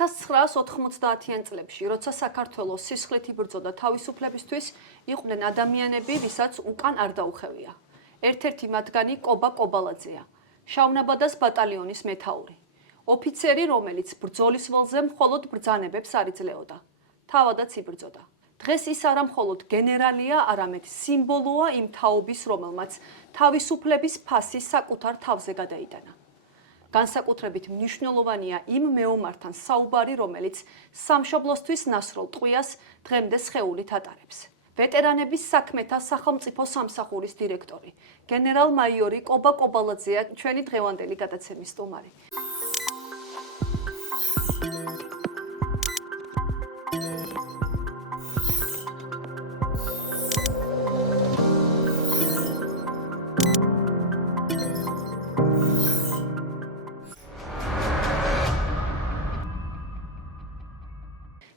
1990-იან წლებში, როცა საქართველოს სისხლით იბრძოდა თავისუფლებისთვის, იყვნენ ადამიანები, ვისაც უკან არ დაუხევია. ერთ-ერთი მათგანი კობა კობალაძეა, შავნაბადას ბატალიონის მეთაური. ოფიცერი, რომელიც ბრძოლის ველზე მხოლოდ ბრძანებებს არ იძლეოდა. თავადაც იბრძოდა. დღეს ის არა მხოლოდ გენერალია, არამედ სიმბოლოა იმ თაობის, რომელმაც თავისუფლების ფასი საკუთარ თავზე გადაიტანა. განსაკუთრებით მნიშვნელოვანია იმ მეომართან საუბარი, რომელიც სამშობლოსთვის ნასროლ ტყვიას დღემდე სხეულით ატარებს. ვეტერანების საქმეთა სახელმწიფო სამსახურის დირექტორი, გენერალ-მაიორი კობა კობალაძეა ჩვენი დღევანდელი გადაცემის სტუმარი.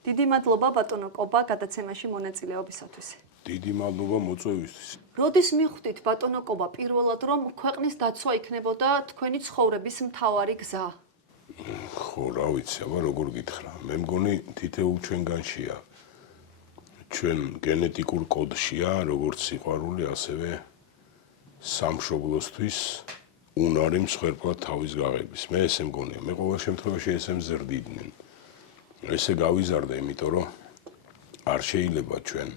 დიდი მადლობა ბატონო კობა გადაცემაში მონაწილეობისათვის. დიდი მადლობა მოწვევისთვის. როდის მიხვდით ბატონო კობა პირველად რომ ქვეყნის დაცვა იქნებოდა თქვენი ცხოვრების მთავარი გზა? ხო, რა ვიცი, აბა როგორ გითხრა. მე მგონი თითოეულ ჩვენგანშია. ჩვენ გენეტიკურ კოდშია, როგორც სიყვარული, ასევე სამშობლოსთვის უნარი მსხვერპლად თავის გაღების. მე ესე მგონია, მე ყოველ შემთხვევაში ესე მზრდიდნენ. ესე გავიზარდა, იმიტომ რომ არ შეიძლება ჩვენ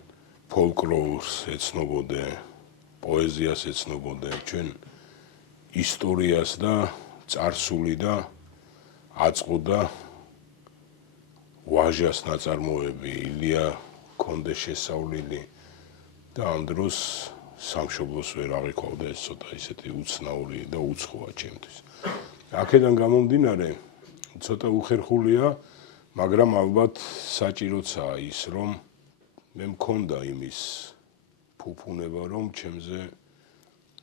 ფოლკლორს ეცნობოდე, პოეზიას ეცნობოდე, ჩვენ ისტორიას და წარსული და აწყოდა ვაჟას ნაწარმოები, ილია კონდეს შესავლილი და ამ დროს სამშობლოს ვერ აღიქვავდა, ეს ცოტა ისეთი უცნაური და უცხოა ჩემთვის. აქედან გამომდინარე, ცოტა უხერხულია, მაგრამ ალბათ საჭიროა ის, რომ მე მქონდა იმის ფუფუნება, რომ ჩემზე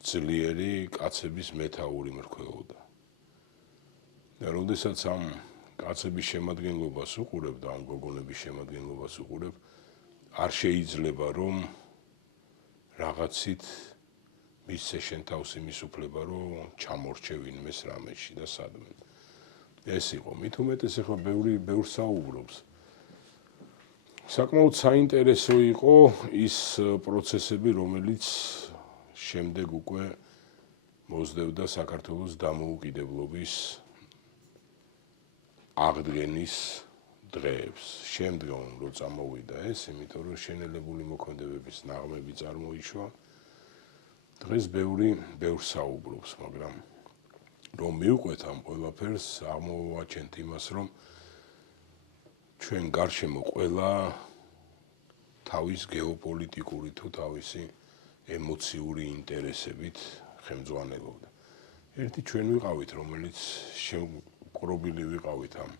ძლიერი კაცების მეთაური მრქვეოდა. და როდესაც ამ კაცების შემადგენლობას უყურებ და ამ გოგონების შემადგენლობას უყურებ, არ შეიძლება რომ რაღაცით მისცე შენ თავს იმის უფლება, რომ ჩამორჩე ვინმეს რამეში და სადმე. ეს იყო, მით უმეტეს ახლა ბევრს საუბრობს. საკმაოდ საინტერესო იყო ის პროცესები, რომელიც შემდეგ უკვე მოსდევდა საქართველოს დამოუკიდებლობის აღდგენის დღეებს. შემდგომ რო წამოვიდა ეს, იმიტომ რომ შენელებული მოქმედებების ნაღმები წარმოიშვა, დღეს ბევრს საუბრობს, მაგრამ რომ მივყვეთ ამ ყველაფერს, აღმოვაჩენთ იმას, რომ ჩვენ გარშემო ყველა თავის გეოპოლიტიკური თუ თავისი ემოციური ინტერესებით ხელმძღვანელობდა. ერთი ჩვენ ვიყავით, რომელიც შემკრობილი ვიყავით ამ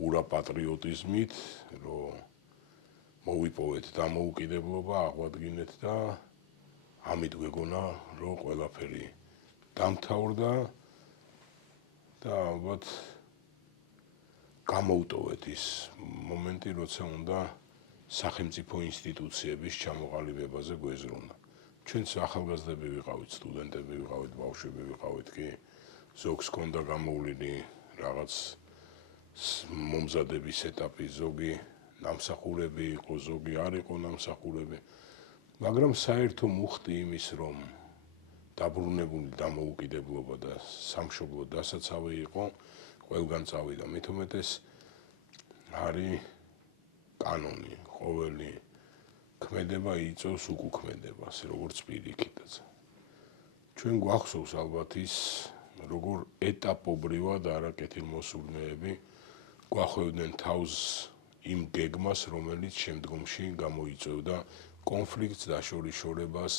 ურაპატრიოტიზმით, რომ მოვიპოვეთ დამოუკიდებლობა, აღვადგინეთ და ამით გვეგონა, რომ ყველაფერი დამთავრდა და ალბათ გამოვტოვეთ ის მომენტი, როცა უნდა სახელმწიფო ინსტიტუციების ჩამოყალიბებაზე გვეზრონა. ჩვენც ახალგაზრდები ვიყავით, სტუდენტები ვიყავით, ბავშვები ვიყავით კი, ზოგს ჰქონდა გამოვლილი რაღაც მომზადების ეტაპი, ზოგი ნამსახურები იყო, ზოგი არ იყო ნამსახურები, მაგრამ საერთო მუხტი იმის, რომ დაბრუნებული დამოუკიდებლობა და სამშობლო დასაცავი იყო, ყველგან წავიდა. მით უმეტეს არის კანონი, ყოველი ქმედება იწვევს უკუქმედებას, როგორც პირიქითაც. ჩვენ გვახსოვს ალბათ ის, როგორ ეტაპობრივად არაკეთილმოსურნეები გვახვევდნენ თავს იმ გეგმას, რომელიც შემდგომში გამოიწვევდა კონფლიქტს, დაშორიშორებას,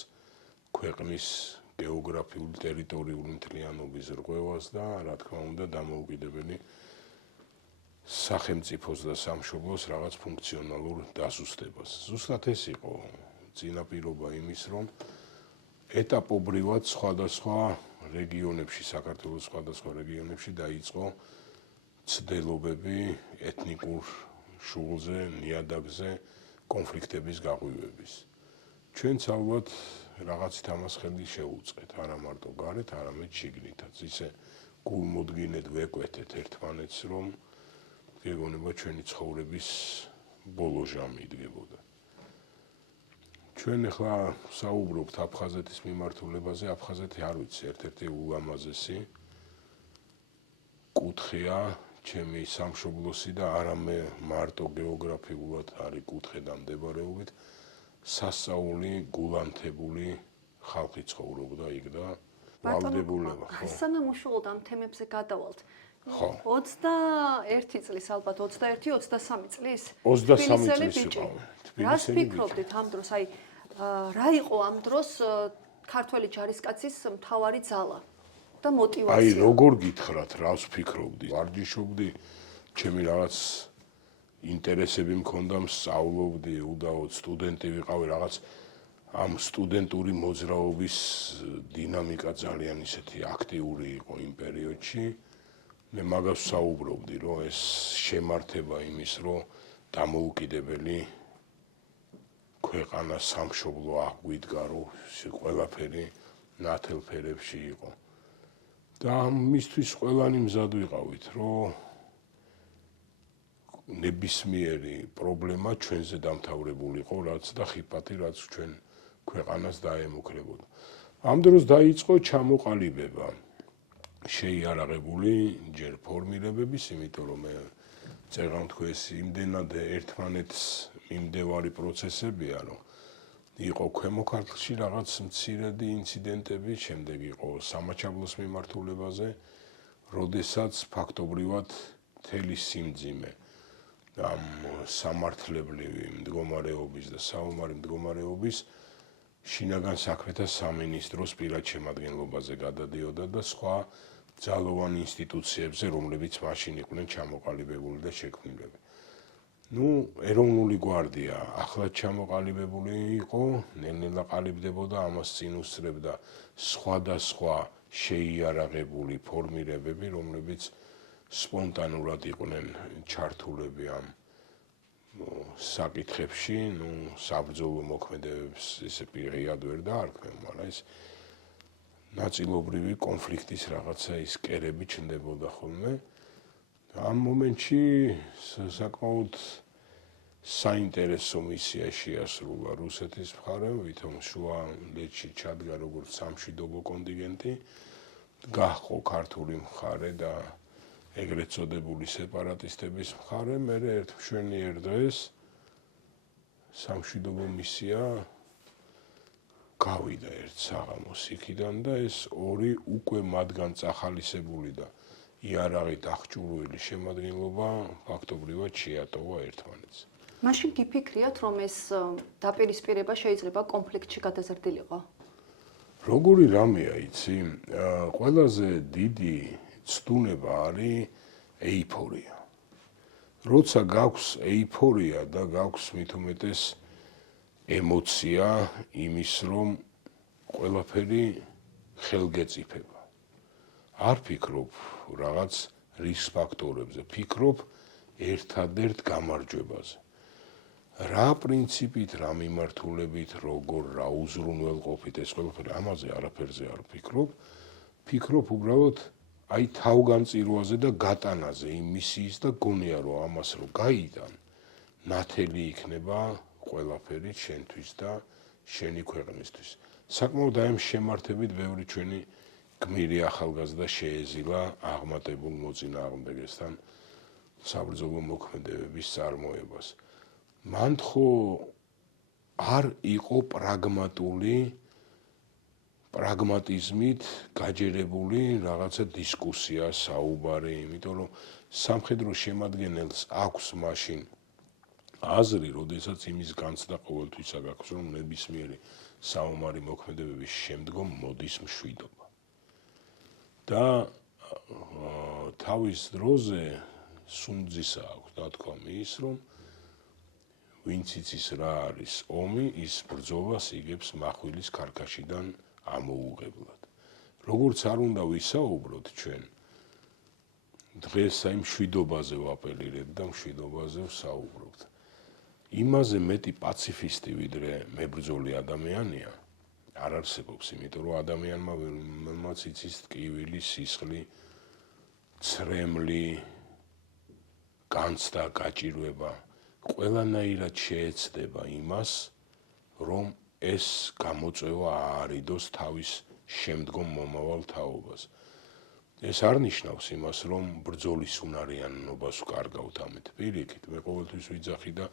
ქვეყნის გეოგრაფიული ტერიტორიული მთლიანობის რღვევას და რა თქმა უნდა დამოუკიდებელი სახელმწიფოს და სამშობლოს რაღაც ფუნქციონალურ დასუსტებას. ზუსტად ეს იყო წინაპირობა იმის, რომ ეტაპობრივად სხვადასხვა რეგიონებში, საქართველოს სხვადასხვა რეგიონებში დაიწყო ცდილობები ეთნიკურ შუღლზე, ნიადაგზე კონფლიქტების გაღვივების. ჩვენც ალბათ რაღაცით ამას ხელი შეუწყეთ, არა მარტო გარეთ, არამედ შიგნითაც. ისე გულმოდგინედ ვეკვეთეთ ერთმანეთს, რომ გეგონება ჩვენი ცხოვრების ბოლო ჟამი იდგებოდა. ჩვენ ახლა საუბრობთ აფხაზეთის მიმართულებაზე, აფხაზეთი არ ვიცი, ერთ-ერთი ულამაზესი კუთხეა ჩემი სამშობლოსი და არამე მარტო გეოგრაფიულად არის კუთხე და მდებარეობით სასწაული გულანთებული ხალხი ცხოვრობდა იქ და ვალდებულება, ხო? სანამ უშუალოდ ამ თემებზე გადავალთ. ხო. 21 წლის ალბათ 21-23 წლის 23 წლის ვიყავი. რას ფიქრობდით ამ დროს? აი რა იყო ამ დროს ქართველი ჯარისკაცის მთავარი ძალა და мотивация? აი როგორ გითხრათ, რას ვფიქრობდი? ვარჯიშობდი, ჩემი რაღაც ინტერესები მქონდა, სწავლობდი, უდაოდ სტუდენტი ვიყავი, რაღაც ამ სტუდენტური მოძრაობის დინამიკა ძალიან ისეთი აქტიური იყო იმ პერიოდში. მე მაგას ვსაუბრობდი, რომ ეს შემართება იმის, რომ დამოუკიდებელი ქვეყანა სამშობლო აღვიდგა, რომ ყველაფერი ნათელ ფერებში იყო. და ამისთვის ყველანი მზად ვიყავით, რომ ნებისმიერი პრობლემა ჩვენზე დამთავრებულიყო, რაც და ხიფათი, რაც ჩვენ ქვეყანას დაემუქრებოდა. ამ დროს დაიწყო ჩამოყალიბება შეიარაღებული ჯერ ფორმირებების, იმიტომ რომ მე წერან თქვი ეს იმდენად ერთმანეთს მიმდევარი პროცესებია, რომ იყო ქვემო ქართლში რაღაც მცირედი ინციდენტები, შემდეგ იყო სამაჩაბლოს მიმართულებაზე, როდესაც ფაქტობრივად მთელი სიმძიმე ამ სამართლებრივი მდგომარეობის და საომარი მდგომარეობის შინაგან საქმეთა სამინისტროს პირად შემადგენლობაზე გადადიოდა და სხვა ძალოვან ინსტიტუციებზე, რომლებიც მაშინ იყვნენ ჩამოყალიბებული და შექმნილები. ეროვნული გვარდია ახლად ჩამოყალიბებული იყო, ნელ-ნელა ყალიბდებოდა, ამას წინ უსწრებდა სხვადასხვა შეიარაღებული ფორმირებები, რომლებიც სპონტანურად იყვნენ ჩართულები ამ საკითხებში, საბრძოლო მოქმედებებს ესე პირად ვერ დაარქვენ, მაგრამ ეს ნაწილობრივი კონფლიქტის რაღაცა ის კერები ჩნდებოდა ხოლმე. ამ მომენტში საკმაოდ საინტერესო მისია შეასრულა რუსეთის მხარემ, ვითომ შუა ლეთში ჩადგა როგორც სამშვიდობო კონტინგენტი, გაჰყო ქართული მხარე და ეგრეთ წოდებული სეპარატისტების მხარე, მერე ერთ მშვენიერ დღეს სამშვიდობო მისია გავიდა ერთ საღამოს იქიდან და ეს ორი უკვე მათგან წახალისებული და იარაღით აღჭურვილი შემადგენლობა ფაქტობრივად შეატოვა ერთმანეთს. მაშინ გიფიქრიათ, რომ ეს დაპირისპირება შეიძლება კონფლიქტში გადაზრდილიყო? როგორი რამეა, იცი? ყველაზე დიდი ცდუნება არის ეიფორია. როცა გაქვს ეიფორია და გაქვს მით უმეტეს ემოცია იმის, რომ ყველაფერი ხელგეწიფება. არ ფიქრობ რაღაც რისკ ფაქტორებზე, ფიქრობ ერთადერთ გამარჯვებაზე. რა პრინციპით, რა მიმართულებით, როგორ, რა უზრუნველყოფით ეს ყველაფერი, ამაზე არაფერზე არ ვფიქრობ. ფიქრობ უბრალოდ აი თავგანწირვაზე და გატანაზე იმ მისიის და გონია რომ ამას რო გაიტან, ნათელი იქნება ყველაფერი შენთვის და შენი ქვეყნისთვის. საკმაოდ აი ამ შემართებით ბევრი ჩვენი გმირი ახალგაზრდა შეეზილა აღმატებულ მოწინააღმდეგესთან საბრძოლო მოქმედებების წარმოებას. მან ხო არ იყო პრაგმატიზმით გაჯერებული რაღაცა დისკუსია, საუბარი, იმიტომ რომ სამხედრო შემადგენელს აქვს მაშინ აზრი, როდესაც იმის განცდა ყოველთვის აქვს, რომ ნებისმიერი საომარი მოქმედებების შემდგომ მოდის მშვიდობა. და თავის დროზე სუნძისა აქვს დათქვამი ის, რომ ვინც იცის რა არის ომი, ის ბრძოლას იგებს מחვილის ქარქაშიდან ამოუღებლად. როგორც არ უნდა ვისაუბროთ ჩვენ, დღეს აი მშვიდობაზე ვაპელირებთ და მშვიდობაზე ვსაუბრობთ. იმაზე მეტი პაციფისტი ვიდრე მებრძოლი ადამიანია არ არსებობს, იმიტომ რომ ადამიანმა რომელმაც იცის ტკივილი, სისხლი, ცრემლი, განცდა, გაჭირვება ყველანაირად შეეცდება იმას, რომ ეს გამოწვევა აარიდოს თავის შემდგომ მომავალ თაობას. ეს არ ნიშნავს იმას, რომ ბრძოლის უნარიანობას ვკარგავთ ამით. პირიქით, მე ყოველთვის ვიძახი და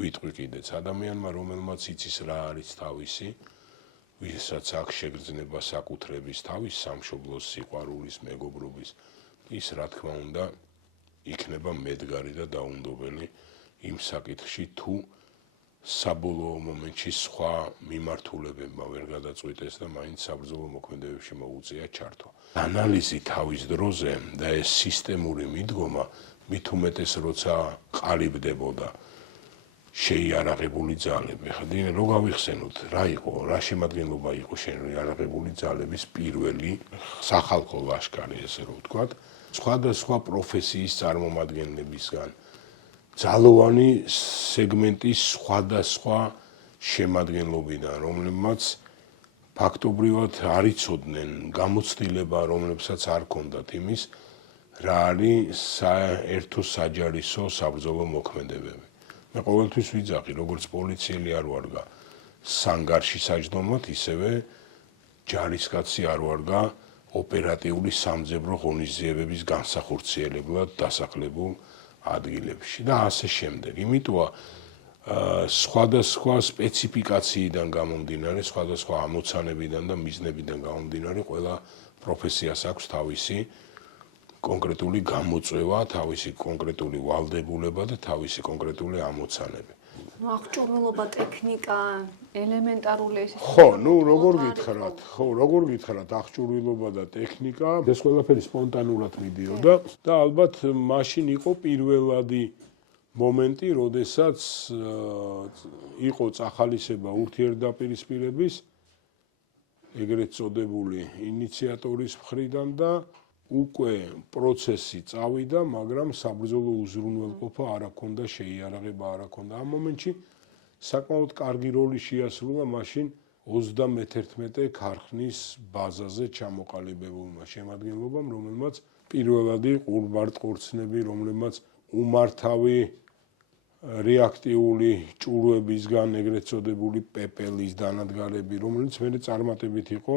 ვიტყვი კიდეც ადამიანმა, რომელმაც იცის რა არის თავისი, ვისაც აქვს შეგრძნება საკუთრების, თავის სამშობლოს, სიყვარულის, მეგობრობის, ის რა თქმა უნდა იქნება მედგარი და დაუნდობელი იმ საკითხში, თუ საბოლოო მომენტში სხვა მიმართულებებმა ვერ გადაწყვიტეს და მაინც საბრძოლო მოქმედებებში მოუწია ჩართვა. ანალიზი თავის დროზე და ეს სისტემური მიდგომა მით უმეტეს როცა ყალიბდებოდა შეიარაღებული ძალები. ხა რო გავიხსენოთ, რა იყო, რა შემადგენლობა იყო შეიარაღებული ძალების პირველი სახალხო ლაშქარი, ესე რომ ვთქვათ, სხვადასხვა პროფესიის წარმომადგენლებისგან, ძალოვანი სეგმენტის სხვადასხვა შემადგენლობიდან, რომლებმაც ფაქტობრივად არ იცოდნენ გამოცდილება, რომლებსაც არ ჰქონდათ იმის, რა არის საერთო საჯარისო საბრძოლო მოქმედებები. მე ყოველთვის ვიძახი, როგორც პოლიციელი არ ვარგა სანგარში საჯდომად, ისევე ჯარისკაცი არ ვარგა ოპერატიული სამძებრო ღონისძიებების განსახორციელებლად დასახლებულ ადგილებში და ასე შემდეგ. იმიტომა სხვადასხვა სპეციფიკაციიდან გამომდინარე, სხვადასხვა ამოცანებიდან და მიზნებიდან გამომდინარე, ყველა პროფესიას აქვს თავისი კონკრეტული გამოწვევა, თავისი კონკრეტული ვალდებულება და თავისი კონკრეტული ამოცანები. აღჭურვილობა, ტექნიკა, ელემენტარული ეს. ხო, როგორ გითხრათ, აღჭურვილობა და ტექნიკა, ეს ყველაფერი სპონტანურად მიდიოდა და ალბათ მაშინ იყო პირველადი მომენტი, როდესაც იყო წახალისება ურთიერთდაპირისპირების ეგრეთ წოდებული ინიციატორის მხრიდან და უკვე პროცესი წავიდა, მაგრამ საბრძოლო უზრუნველყოფა არ ჰქონდა, შეიარაღება არ ჰქონდა. ამ მომენტში საკმაოდ კარგი როლი შეასრულა მაშინ 31 ქარხნის ბაზაზე ჩამოყალიბებულმა შემადგენლობამ, რომელმაც პირველადი ყურბარტყორცნები, რომელმაც უმართავი რეაქტიული ჭურვებისგან ეგრეთ წოდებული პეპელის დანადგარები, რომელიც მე წარმატებით იყო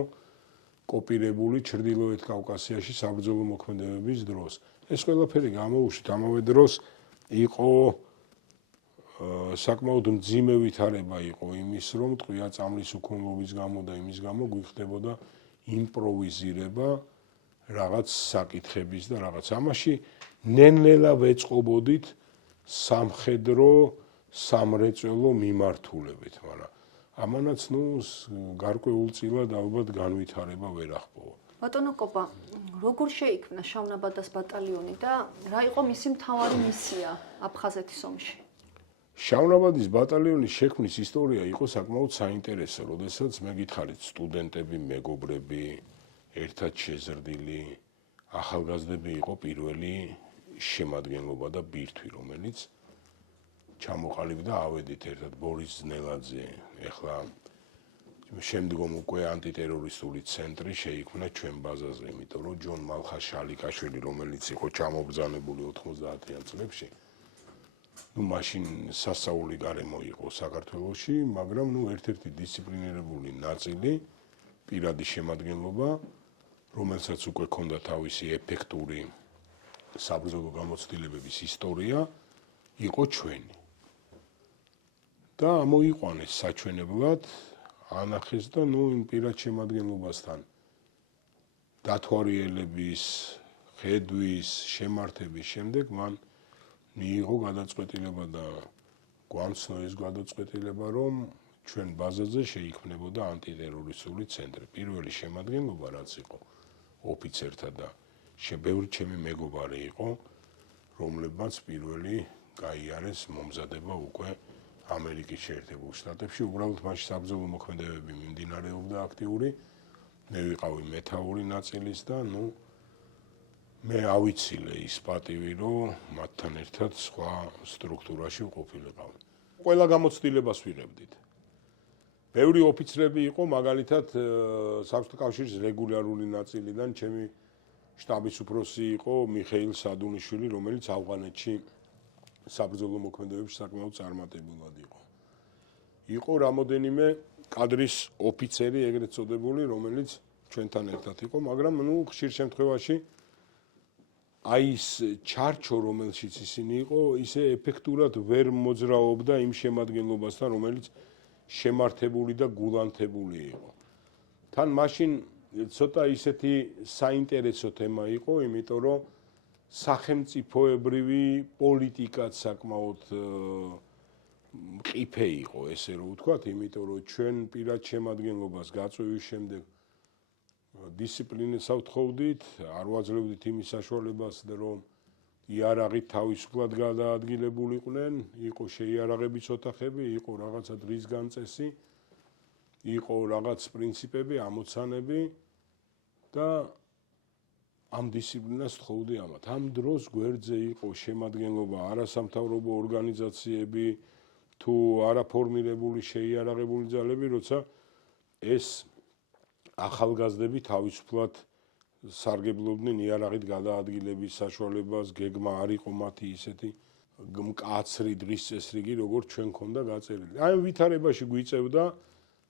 კოპირებული ჩრდილოეთ კავკასიაში საბრძოლო მოქმედებების დროს. ეს ყველაფერი გამოუშვით, ამავე დროს იყო საკმაოდ მძიმე ვითარება იყო იმის, რომ ტყვია წამლის უქონლობის გამო და იმის გამო გვიხდებოდა იმპროვიზირება რაღაც საკითხების და რაღაც. ამაში ნელ-ნელა ვეწყობოდით სამხედრო, სამრეწველო მიმართულებით, მაგრამ ამანაც გარკვეულწილად ალბათ განვითარება ვერ ახპოვა. ბატონო კოპა, როგორ შეიქმნა შავნაბადას ბატალიონი და რა იყო მისი მთავარი მისია აფხაზეთის ომში? შავნაბადის ბატალიონის შექმნის ისტორია იყო საკმაოდ საინტერესო, როდესაც მე გითხარით სტუდენტები, მეგობრები, ერთად შეზრდილი ახალგაზრდები იყო პირველი შემადგენლობა და ბირთვი, რომელიც ჩამოყალიბდა, ავედით ერთად ბორის ძნელაძე, ეხლა შემდგომ უკვე ანტიტერორისტული ცენტრი შეიქმნა ჩვენ ბაზაზე, იმიტომ რომ ჯონ მალხა-შალიკაშვილი, რომელიც იყო ჩამობრძანებული 90-იან წლებში, მაშინ სასწაული გარემო იყო საქართველოში, მაგრამ ერთ-ერთი დისციპლინირებული ნაწილი, პირადი შემადგენლობა, რომელსაც უკვე ჰქონდა თავისი ეფექტური საბრძოლო გამოცდილებების ისტორია, იყო ჩვენი. და ამოიყვანეს საჩვენებლად, ანახეს და იმ პირად შემადგენლობასთან დათვალიერების, ხედვის, შემართების შემდეგ მან მიიღო გადაწყვეტილება და გვამცნო ეს გადაწყვეტილება, რომ ჩვენ ბაზაზე შეიქმნებოდა ანტიტერორისტული ცენტრი. პირველი შემადგენლობა რაც იყო ოფიცერთა და ბევრი ჩემი მეგობარი იყო, რომლებმაც პირველი გაიარეს მომზადება უკვე ამერიკის შეერთებულ შტატებში. უბრალოდ მაშინ საბრძოლო მოქმედებები მიმდინარეობდა აქტიური. მე ვიყავი მეთაური ნაწილის და მე ავიცილე ის პატივი, რომ მათთან ერთად სხვა სტრუქტურაში ვყოფილიყავი. ყველა გამოცდილებას ვიღებდით. ბევრი ოფიცრები იყო, მაგალითად საბჭოთა კავშირის რეგულარული ნაწილიდან ჩემი შტაბის უფროსი იყო მიხეილ სადუნიშვილი, რომელიც ავღანეთში საბრძოლო მოქმედებებში საკმაოდ წარმატებულად იყო. იყო რამოდენიმე კადრის ოფიცერი, ეგრეთ წოდებული, რომელიც ჩვენთან ერთად იყო, მაგრამ ხშირ შემთხვევაში აი ის ჩარჩო, რომელშიც ისინი იყო, ისე ეფექტურად ვერ მოძრაობდა იმ შემადგენლობასთან, რომელიც შემართებული და გულანთებული იყო. თან მაშინ ცოტა ისეთი საინტერესო თემა იყო, იმიტომ რომ სახელმწიფოებრივი პოლიტიკაც საკმაოდ მყიფე იყო, ესე რომ ვთქვათ, იმიტომ რომ ჩვენ პირად შემადგენლობას გაწვევის შემდეგ დისციპლინას ავთხოვდით, არ ვაძლევდით იმის საშუალებას, რომ იარაღით თავისუფლად გადაადგილებულიყვნენ, იყო შეიარაღების ოთახები, იყო რაღაცა დრის განწესი, იყო რაღაც პრინციპები, ამოცანები და ამ დისციპლინას თხოვდი ამათ. ამ დროს გვერდზე იყო შემადგენლობა არასამთავრობო ორგანიზაციები თუ არაფორმირებული შეიარაღებული ძალები, როცა ეს ახალგაზრდები თავისუფლად სარგებლობდნენ იარაღით გადაადგილების საშუალებას, გეგმა არ იყო მათი ისეთი მკაცრი დღის წესრიგი, როგორც ჩვენ ქონდა გაწერილი. აი ვითარებაში გვიწევდა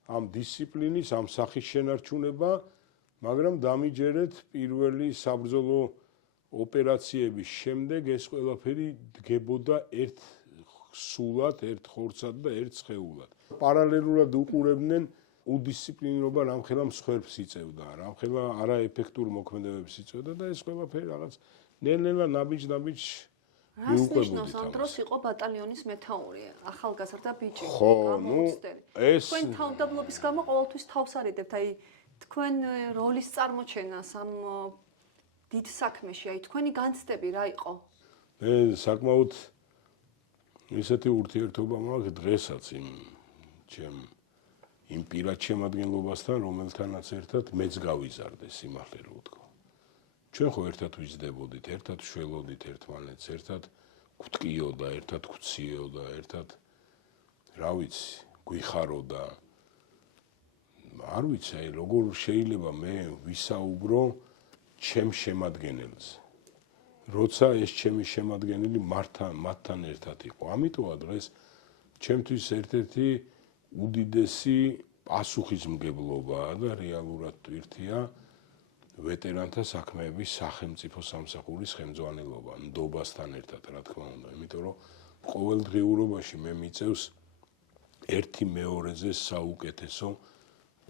ამ დისციპლინის, ამ სახის შენარჩუნება, მაგრამ დამიჯერეთ პირველი საბრძოლო ოპერაციების შემდეგ ეს ყველაფერი დგებოდა ერთ სულად, ერთ ხორცად და ერთ სხეულად. პარალელურად უყურებდნენ უდისციპლინირობა რამხელა მსხვერპლს იწევდა, რამხელა არაეფექტურ მოქმედებებს იწევდა და ეს ყველაფერი რაღაც ნელ-ნელა ნაბიჯ-ნაბიჯ რას ნიშნავს ამ დროს იყო ბატალიონის მეთაური, ახალგაზრდა ბიჭი, ეს თქვენ თავმჯდომარების გამო ყოველთვის თავს არიდებთ, აი თქვენ როლის წარმოჩენას ამ დიდ საქმეში, აი თქვენი განცდები რა იყო? მე საკმაოდ ისეთი ურთიერთობა მაქვს დღესაც იმ პირად შემადგენლობასთან, რომელთანაც ერთად მეც გავიზარდე სიმართლე რომ ვთქვა. ჩვენ ხო ერთად ვიზრდებოდით, ერთად შველოდით ერთმანეთს, ერთად გვტკიოდა, ერთად გვციოდა, ერთად რა ვიცი, გვიხაროდა. არ ვიცი, აი როგორ შეიძლება მე ვისაუბრო ჩემ შემადგენელზე. როცა ეს ჩემი შემადგენელი მათთან ერთად იყო. ამიტომაც დღეს ჩემთვის ერთ-ერთი უდიდესი პასუხისმგებლობაა და რეალურად ვირთია ვეტერანთა საქმეების სახელმწიფო სამსახურის ხელმძღვანელობა, ნდობასთან ერთად, რა თქმა უნდა, იმიტომ რომ ყოველდღიურობაში მე მიწევს ერთი მეორეზე საუკეთესო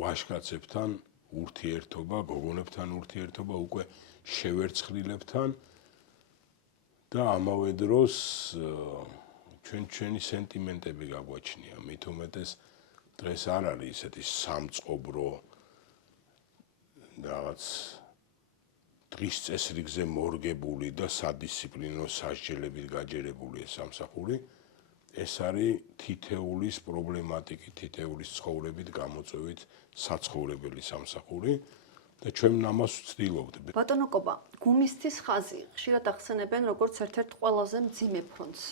ვაჟკაცებთან ურთიერთობა, გოგონებთან ურთიერთობა, უკვე შევერცხლილებთან და ამავე დროს ჩვენი სენტიმენტები გაგვაჩნია, მით უმეტეს დღეს არ არის ისეთი სამწყობრო რაღაც დღის წესრიგზე მორგებული და სადისციპლინო სასჯელებით გაჯერებული ეს სამსახური, ეს არის თითეულის პრობლემატიკით, თითეულის ცხოვრებით გამოწვევით საცხოვრებელი სამსახური და ჩვენ ამას ვცდილობთ. ბატონო კობა, გუმისთის ხაზი ხშირად ახსენებენ როგორც ერთ-ერთ ყველაზე მძიმე ფრონტს.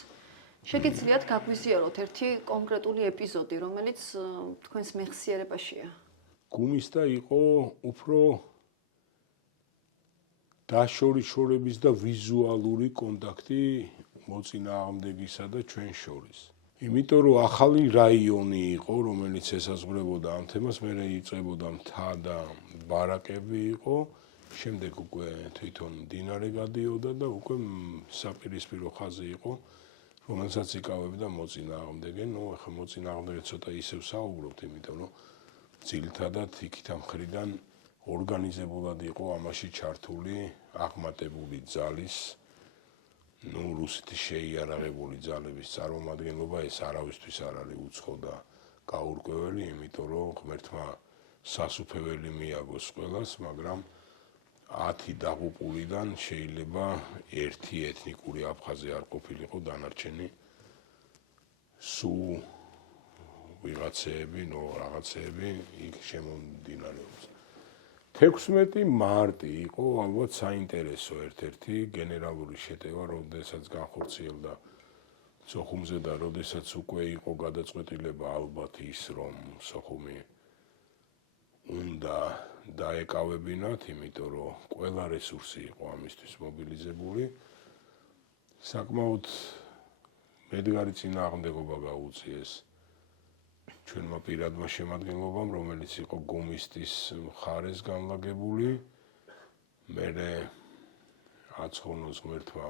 შეგიძლიათ გაგვიზიაროთ ერთი კონკრეტული ეპიზოდი, რომელიც თქვენს მეხსიერებაშია? გუმისტა იყო უფრო დაშორიშორების და ვიზუალური კონტაქტი მოწინააღმდეგისა და ჩვენ შორის. იმიტომ რომ ახალი რაიონი იყო, რომელიც ესაზღვრებოდა ამ თემას, მერე იწყებოდა მთა და ბარაკები იყო, შემდეგ უკვე თვითონ მდინარე გადიოდა და უკვე საპირისპირო ხაზი იყო, რომელსაც იკავებდა მოწინააღმდეგე. ახლა მოწინააღმდეგე ცოტა ისევ საუბრობთ, იმიტომ რომ ძირითადად იქით ამ მხრიდან ორგანიზებულად იყო ამაში ჩართული აღმატებული ძალის, რუსეთის შეიარაღებული ძალების წარმომადგენლობა, ეს არავისთვის არ არის უცხო და გაურკვეველი, იმიტომ რომ ღმერთმა სასუფეველი მიაგოს ყველას, მაგრამ 10 დაღუპულიდან შეიძლება ერთი ეთნიკური აფხაზი არ ყოფილიყო, დანარჩენი სულ ვიღაცეები, რაღაცეები იქ შემომდინარეობს. 16 მარტი იყო ალბათ საინტერესო ერთ-ერთი გენერალური შეტევა, როდესაც განხორციელდა სოხუმზე და როდესაც უკვე იყო გადაწყვეტილება ალბათ ის, რომ სოხუმი უნდა დაეკავებინათ, იმიტომ რომ ყველა რესურსი იყო ამისთვის მობილიზებული. საკმაოდ მედგარი წინააღმდეგობა გაუწიეს ჩვენმა პირადმა შემადგენლობამ, რომელიც იყო გომისტის მხარეს განლაგებული. მერე აცხოვნოს ღმერთმა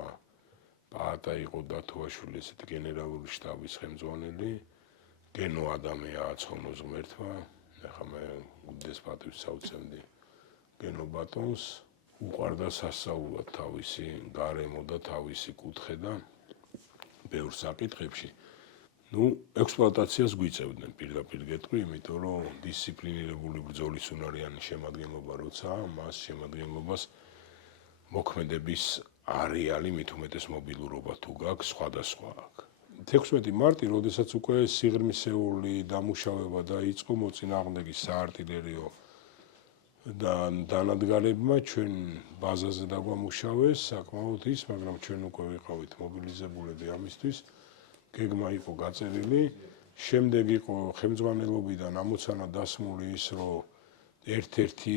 პაატა იყო დათოაშვილი, ესეთი გენერალური შტაბის ხელმძღვანელი. გენო ადამია აცხოვნოს ღმერთმა. ეხლა მე უდიდეს პატივს ავწევდი გენო ბატონს. უყვარდა სასწაულად თავისი გარემო და თავისი კუთხე და ბევრ საკითხებში. ექსპლუატაციას გვიწევდნენ პირდაპირ გეტყვი, იმიტომ რომ დისციპლინირებული ბრძოლის უნარიანი შემადგენლობა როცა მას შემადგენლობას მოქმედების არეალი მით უმეტეს მობილურობა თუ გაქვს სხვადასხვა აქვს. 16 მარტი, როდესაც უკვე სიღრმისეული დამუშავება დაიწყო მოწინააღმდეგის საარტილერიო და დანადგარებმა ჩვენ ბაზაზე დაგვამუშავეს საკმაოდ ის, მაგრამ ჩვენ უკვე ვიყავით მობილიზებულები ამისთვის. გეგმა იყო გაწერილი, შემდეგ იყო ხელმძღვანელობიდან ამოცანა დასმული ის, რომ ერთ-ერთი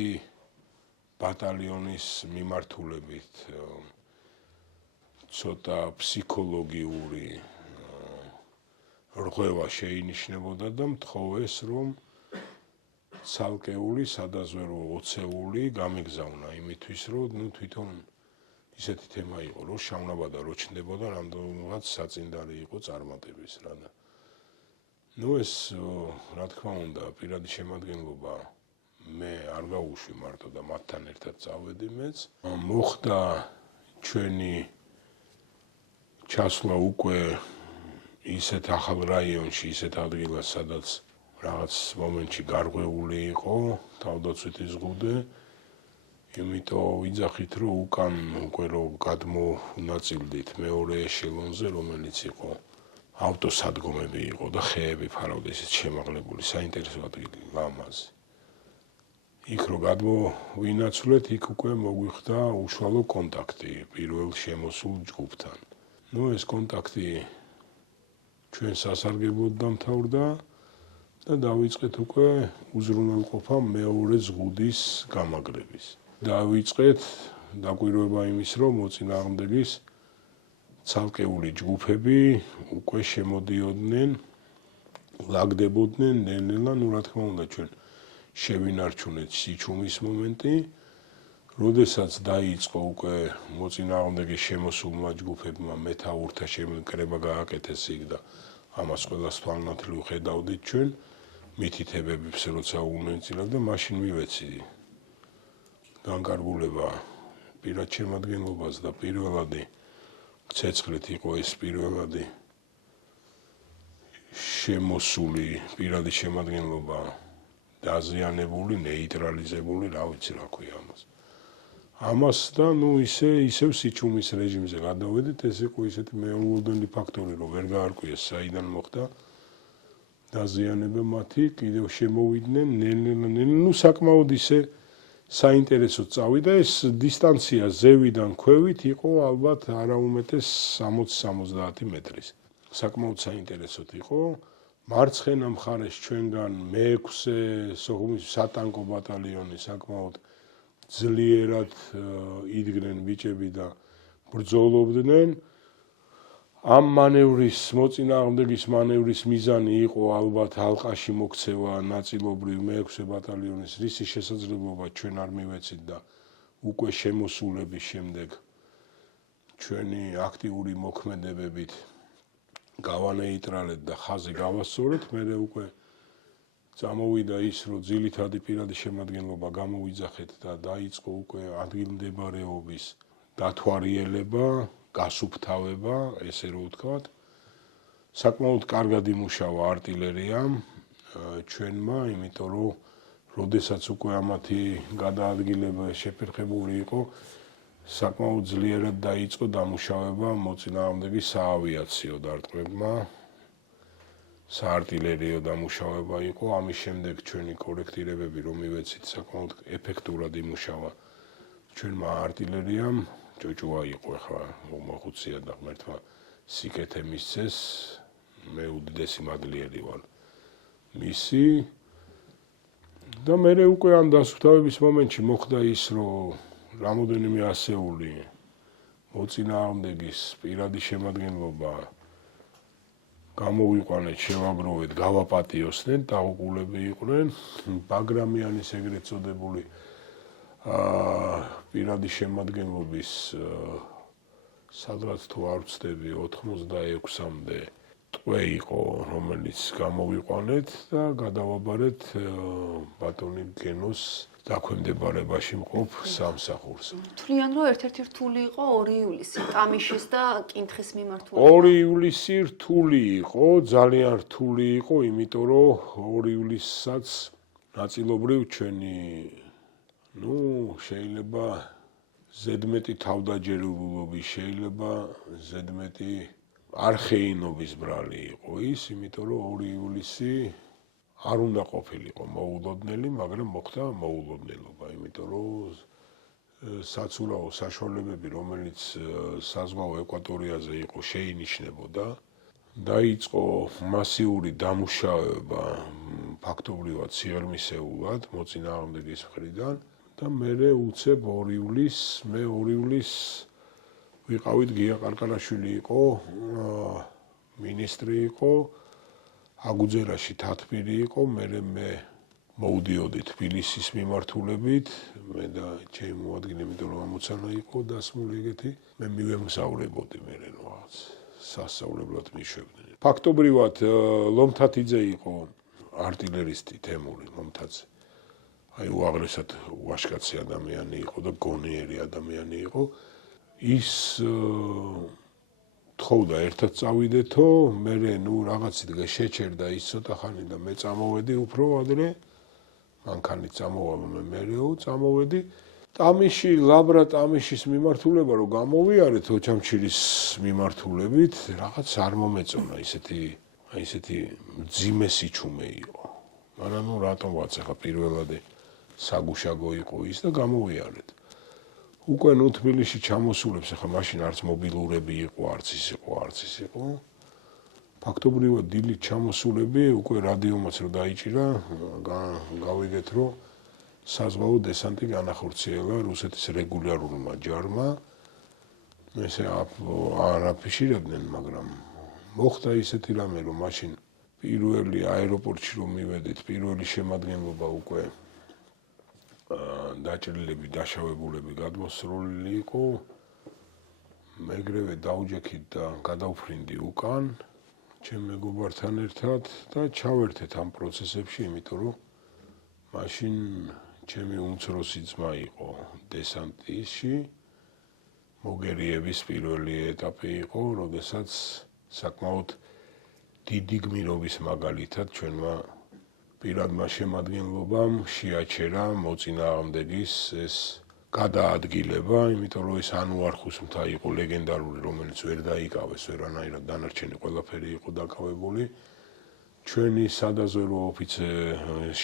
ბატალიონის მიმართულებით ცოტა ფსიქოლოგიური რღვევა შეინიშნებოდა და მთხოვეს, რომ ცალკეული სადაზვერო ოცეული გამეგზავნა იმისთვის, რომ თვითონ ისეთი თემა იყო, რომ შავნაბადა რო ჩნდებოდა, რამდენიღაც საწინდარი იყო წარმატების რა და. ეს რა თქმა უნდა, პირადი შემადგენლობა მე არ გავუშვი მარტო და მათთან ერთად წავედი მეც. მოხდა ჩვენი ჩასვლა უკვე ისეთ ახალ რაიონში, ისეთ ადგილას, სადაც რაღაც მომენტში გარღვეული იყო თავდაცვითი ზღუდე. იმიტომ ვიძახით, რომ უკან უკვე რომ გადმონაწილდით მეორე ეშელონზე, რომელიც იყო ავტოსადგომები იყო და ხეები ფარავდა ისეთ შემაღლებული საინტერესო ადგილი ლამაზი. იქ რომ გადმოვინაცვლეთ, იქ უკვე მოგვიხდა უშუალო კონტაქტი პირველ შემოსულ ჯგუფთან. ეს კონტაქტი ჩვენ სასარგებლოდ დამთავრდა და დავიწყეთ უკვე უზრუნველყოფა მეორე ზღუდის გამაგრების. დავიწყეთ დაკვირვება იმის, რომ მოწინააღმდეგის ცალკეული ჯგუფები უკვე შემოდიოდნენ, ლაგდებოდნენ ნელ-ნელა, რა თქმა უნდა, ჩვენ შევინარჩუნეთ სიჩუმის მომენტი, როდესაც დაიწყო უკვე მოწინააღმდეგის შემოსულმა ჯგუფებმა მეთაურთა შემოკრება გააკეთეს იქ და ამას ყველას თვალნათლივ ხედავდით ჩვენ, მითითებებს როცა უნენწილებდა, მაშინ მივეცი განკარგულება პირად შემადგენლობას და პირველადი ცეცხლით იყო ეს პირველადი შემოსული პირადი შემადგენლობა დაზიანებული, ნეიტრალიზებული, რა ვიცი რა ქვია ამას. ამას და ისევ სიჩუმის რეჟიმზე გადავედით, ეს იყო ისეთი მეულოდნელი ფაქტორი, რომ ვერ გაარკვიეს საიდან მოხდა დაზიანება მათი, კიდევ შემოვიდნენ ნელ-ნელა, საკმაოდ ისე საინტერესოდ წავიდა ეს დისტანცია ზევიდან ქვევით იყო ალბათ არაუმეტეს 60-70 მეტრის. საკმაოდ საინტერესოდ იყო. მარცხენა მხარეს ჩვენგან მე-6 სოხუმის სატანკო ბატალიონი საკმაოდ ძლიერად იდგნენ ბიჭები და ბრძოლობდნენ. ამ მანევრის მოწინააღმდეგის მანევრის მიზანი იყო ალბათ ალყაში მოქცევა ნაწილობრივ მე-6 ბატალიონის, რისი შესაძლებლობა ჩვენ არ მივეცით და უკვე შემოსულების შემდეგ ჩვენი აქტიური მოქმედებებით გავანეიტრალეთ და ხაზი გავასწორეთ, მერე უკვე წამოვიდა ის, რომ ძირითადი პირადი შემადგენლობა გამოვიძახეთ და დაიწყო უკვე ადგილმდებარეობის დათვალიერება, გასუფთავება, ესე რომ ვთქვათ. საკმაოდ კარგად იმუშავა артиლერიამ ჩვენმა, იმიტომ რომ როდესაც უკვე ამათი გადაადგილება შეფერხებული იყო, საკმაოდ ძლიერად დაიწყო დამუშავება მოწინააღმდეგის საავიაციო დარტყმებმა. საარტილერიო დამუშავება იყო, ამის შემდეგ ჩვენი კორექტირებები რომ მივეცით, საკმაოდ ეფექტურად იმუშავა ჩვენმა артиლერიამ. ჭოჭოა იყო ახლა მოხუცია და ღმერთმა სიკეთე მისცეს, მე უდიდესი მადლიერი ვარ მისი. და მერე უკვე ამ დასუფთავების მომენტში მოხდა ის, რომ რამოდენიმე ასეული მოწინააღმდეგის პირადი შემადგენლობა გამოვიყვანეთ, შევაგროვეთ, გავაპატიოსნეთ, დაღუპულები იყვნენ, ბაგრამიანის ეგრეთ წოდებული პირადი შემადგენლობის სადღაც თუ არ ვცდები 86-მდე ტყვე იყო, რომელიც გამოვიყვანეთ და გადავაბარეთ ბატონი გენოს დაქვემდებარებაში მყოფ სამსახურს. თვლიან, რომ ერთ-ერთი რთული იყო 2 ივლისი, ტამიშის და კინთხის მიმართულება. 2 ივლისი რთული იყო, ძალიან რთული იყო, იმიტომ რომ 2 ივლისსაც ნაწილობრივ ჩვენი შეიძლება ზედმეტი თავდაჯერებულობის, შეიძლება ზედმეტი არხეინობის ბრალი იყო ის, იმიტომ რომ 2 ივლისი არ უნდა ყოფილიყო მოულოდნელი, მაგრამ მოხდა მოულოდნელობა, იმიტომ რომ საცურაო საშუალებები, რომელიც საზღვაო ეკვატორიაზე იყო, შეინიშნებოდა. დაიწყო მასიური დამუშავება ფაქტობრივად სიღრმისეულად მოწინააღმდეგის მხრიდან და მერე უცებ 2 ივლისს, მე 2 ივლისს ვიყავით გია ყარყარაშვილი იყო, მინისტრი იყო, აგუძერაში თათბირი იყო, მერე მე მოვდიოდი თბილისის მიმართულებით, მე და ჩემი მოადგილე, იმიტომ რომ ამოცანა იყო დასმული ეგეთი, მე მივემგზავრებოდი მერე რაღაც სასწავლებლად მიშვებდნენ. ფაქტობრივად ლომთათიძე იყო არტილერისტი თემური ლომთათიძე. აი უაღრესად ვაჟკაცი ადამიანი იყო და გონიერი ადამიანი იყო. ის თხოვდა ერთად წავიდეთო, მერე რაღაცით შეჩერდა ის ცოტა ხანი და მე წამოვედი უფრო ადრე, მანქანით წამოვალ მერეო, წამოვედი. ტამიში, ლაბრა ტამიშის მიმართულება რომ გამოვიარეთ ოჩამჩირის მიმართულებით, რაღაც არ მომეწონა, ისეთი მძიმე სიჩუმე იყო. მაგრამ რატომ ვაცახა პირველადი საგუშაგო იყო ის და გამოვიარეთ. უკვე თბილისში ჩამოსულებს, ახლა მაშინ არც მობილურები იყო, არც ის იყო. ფაქტობრივად დილით ჩამოსულები, უკვე რადიომაც რო დაიჭირა, გავიგეთ რომ საზღვაო დესანტი განახორციელა რუსეთის რეგულარულმა ჯარმა. ესე არ აფიშირებდნენ, მაგრამ მოხდა ისეთი რამე, რომ მაშინ პირველი აეროპორტში რომ მივედით, პირველი შემადგენლობა უკვე დაჭრილები, დაშავებულები გადმოსროლილი იყო. მეგრევე დაუჯექით და გადავფრინდი უკან, ჩემ მეგობართან ერთად და ჩავერთეთ ამ პროცესებში, იმიტომ რომ მაშინ ჩემი უმცროსი ძმა იყო დესანტში, მოგერიების პირველი ეტაპი იყო, როდესაც საკმაოდ დიდი გმირობის მაგალითად ჩვენმა პირადმა შემადგენლობამ შეაჩერა მოწინააღმდეგის ეს გადაადგილება, იმიტომ რომ ეს ანუარხუს მთა იყო ლეგენდარული, რომელიც ვერ დაიკავეს ვერანაირად, დანარჩენი ყველაფერი იყო დაკავებული. ჩვენი სადაზვერო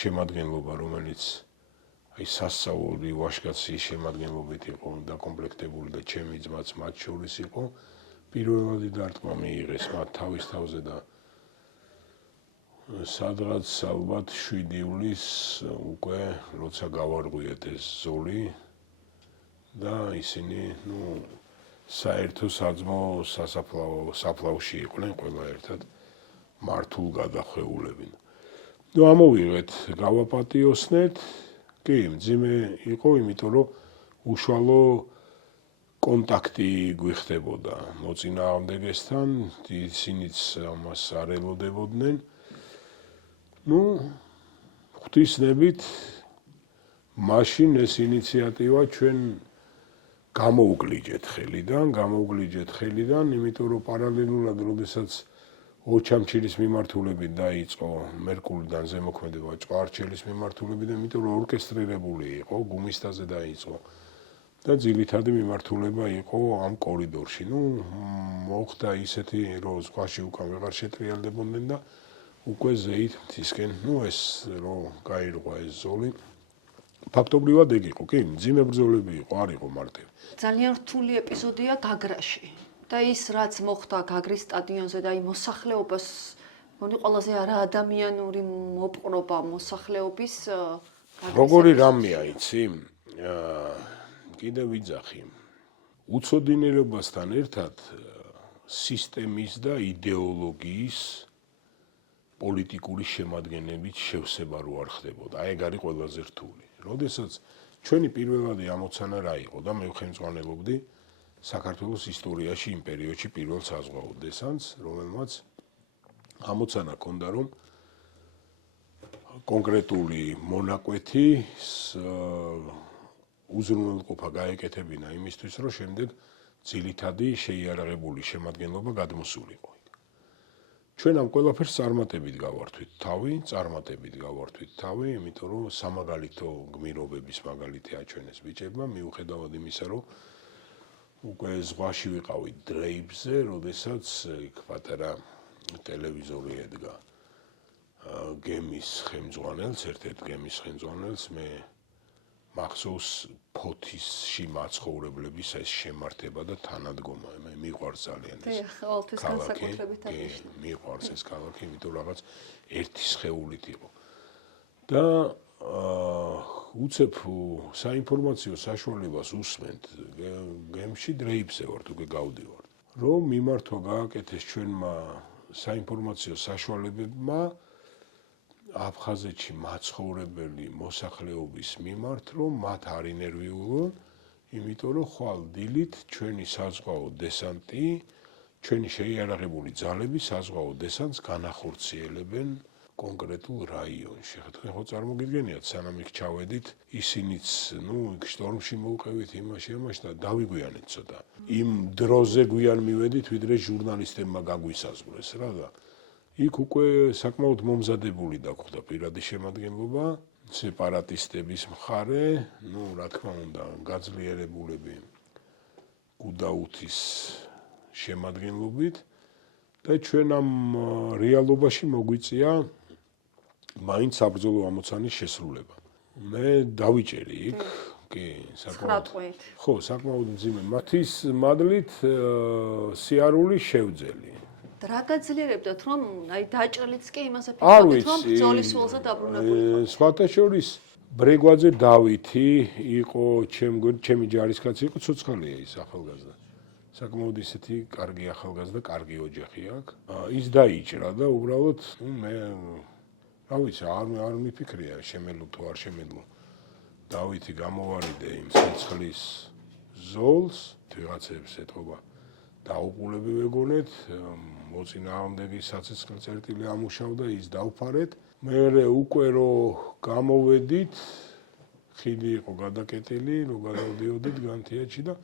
შემადგენლობა, რომელიც აი სასწაული ვაჟკაცი შემადგენლობით იყო დაკომპლექტებული და ჩემი ძმაც მათ შორის იყო, პირველადი დარტყმა მიიღეს მათ თავის თავზე და სადღაც ალბათ 7 ივლისს უკვე როცა გავარღვიეთ ეს ზოლი და ისინი საერთო საძმო საფლავში იყვნენ ყველა ერთად მართულ გადახვეულები. ამოვიღეთ, გავაპატიოსნეთ, კი, მძიმე იყო, იმიტომ რომ უშუალო კონტაქტი გვიხდებოდა მოწინააღმდეგესთან, ისინიც ამას არ ელოდებოდნენ. ღვთისნებით მაშინ ეს ინიციატივა ჩვენ გამოვგლიჯეთ ხელიდან, იმიტომ რომ პარალელურად, როდესაც ოჩამჩირის მიმართულებით დაიწყო მერკულიდან ზემოქმედება ჭყარჩელის მიმართულებიდან, იმიტომ რომ ორკესტრირებული იყო, გუმისტაზე დაიწყო და ძირითადი მიმართულება იყო ამ კორიდორში. მოხდა ისეთი, რომ ზღვაში უკან ვეღარ შეტრიალდებოდნენ და უკვე ზეით მთისკენ, ეს რომ გაირღვა ეს ზოლი. ფაქტობრივად ეგ იყო, კი, მძიმე ბრძოლები იყო, არ იყო მარტივი. ძალიან რთული ეპიზოდია გაგრაში. და ის რაც მოხდა გაგრის სტადიონზე და აი მოსახლეობას, მგონი ყველაზე არაადამიანური მოპყრობა მოსახლეობის როგორი რამეა, იცი? კიდე ვიძახი. უცოდინერებასთან ერთად სისტემის და იდეოლოგიის პოლიტიკური შემადგენლობით შევსება რო არ ხდებოდა. აი ეგ არის ყველაზე რთული. როდესაც ჩვენი პირველადი ამოცანა რა იყო და მე ხელმძღვანელობდი საქართველოს ისტორიაში იმ პერიოდში პირველ საზღვაო დესანტს, რომელმაც ამოცანა ჰქონდა, რომ კონკრეტული მონაკვეთი უზრუნველყოფა გაეკეთებინა იმისთვის, რომ შემდეგ ძირითადი შეიარაღებული შემადგენლობა გადმოსულიყო. ჩვენ ამ ყველაფერს წარმატებით გავართვით თავი, იმიტომ რომ სამაგალითო გმირობების მაგალითი აჩვენეს ბიჭებმა, მიუხედავად იმისა, რომ უკვე ზღვაში ვიყავით დრეიბზე, როდესაც იქ პატარა ტელევიზორი ედგა გემის ხელმძღვანელს, ერთ-ერთ გემის ხელმძღვანელს მე მახსოვს ფოთისში მაცხოვრებლების ეს შემართება და თანადგომა, მე მიყვარს ძალიან ეს. ყოველთვის განსაკუთრებით აღნიშნული. მიყვარს ეს ქალაქი, იმიტომ რაღაც ერთი სხეულით იყო. და უცებ საინფორმაციო საშუალებას უსმენთ გემში დრეიბზე ვართ უკვე გავდივართ. რომ მიმართვა გააკეთეს ჩვენმა საინფორმაციო საშუალებებმა აფხაზეთში მაცხოვრებელი მოსახლეობის მიმართ, რომ მათ არ ინერვიულონ, იმიტომ რომ ხვალ დილით ჩვენი საზღვაო დესანტი, ჩვენი შეიარაღებული ძალები საზღვაო დესანტს განახორციელებენ კონკრეტულ რაიონში. ხო წარმოგიდგენიათ, სანამ იქ ჩავედით, ისინიც, იქ შტორმში მოუყევით იმაში და დავიგვიანეთ ცოტა. იმ დროზე გვიან მივედით, ვიდრე ჟურნალისტებმა გაგვისაზღვრეს რა და იქ უკვე საკმაოდ მომზადებული დაგვხდა პირადი შემადგენლობა, სეპარატისტების მხარე, რა თქმა უნდა, გაძლიერებულები გუდაუთის შემადგენლობით და ჩვენ ამ რეალობაში მოგვიწია მაინც საბრძოლო ამოცანის შესრულება. მე დავიჭერი იქ, კი, საკმაოდ მძიმე მათის მადლით სიარული შევძელი. რა გაძლიერებდათ, რომ დაჭრილიც კი იმაზე ფიქრობთ, რომ ბრძოლის ველზე დაბრუნებული ხართ? სხვათა შორის ბრეგვაძე დავითი იყო ჩემი ჯარისკაცი იყო, ცოცხალია ის ახალგაზრდა. საკმაოდ ისეთი კარგი ახალგაზრდა, კარგი ოჯახი აქვს. ის დაიჭრა და უბრალოდ მე რა ვიცი, არ მიფიქრია შემელო თუ არ შემელო. დავითი გამოვარიდე იმ სიცხლის ზოლს, ვიღაცებს ეთქობა დაუყულები ვეგონეთ, მოწინააღმდეგე საცეცხლ წერტილი ამუშავდა, ის დავფარეთ. მე უკვე რომ გამოვედით, ხიდი იყო გადაკეტილი, რომ გადავდიოდით განთიაჩი და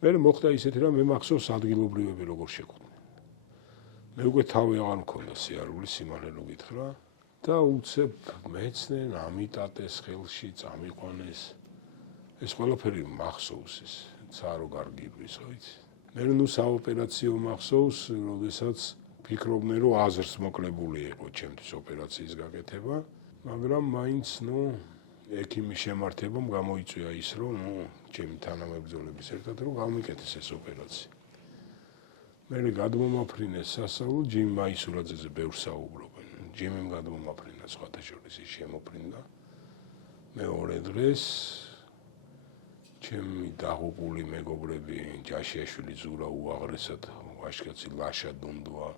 მე მოხდა ისეთი რა, მე მახსოვს ადგილობრივები როგორ შეკვდნენ. მე უკვე თავი აღარ მქონდა სიარული, სიმართლე რომ გითხრა და უცებ მეცნენ, ამიტატეს ხელში, წამიყვანეს. ეს ყველაფერი მახსოვს ის, ცარო გარგიბრის, ხო იცი? მე საოპერაციო მახსოვს, როდესაც ფიქრობდნენ, რომ აზრს მოკლებული იყო ჩემთვის ოპერაციის გაკეთება, მაგრამ მაინც, ექიმის შემართებამ გამოიწვია ის, რომ ჩემი თანამებრძოლების ერთად რომ გამიკეთეს ეს ოპერაცია. მე გადმომაფრინეს სასწავლო, ჯიმ მაისურაძეზე ბევრ საუბრობენ. ჯიმიმ გადმომაფრინა სხვათა შორის ის შემოფრინდა. მეორე დღეს ჩემი დაღუპული მეგობრები ჯაშიაშვილი ზურა უაღრესად ვაჟკაცი ლაშა დუნდვა,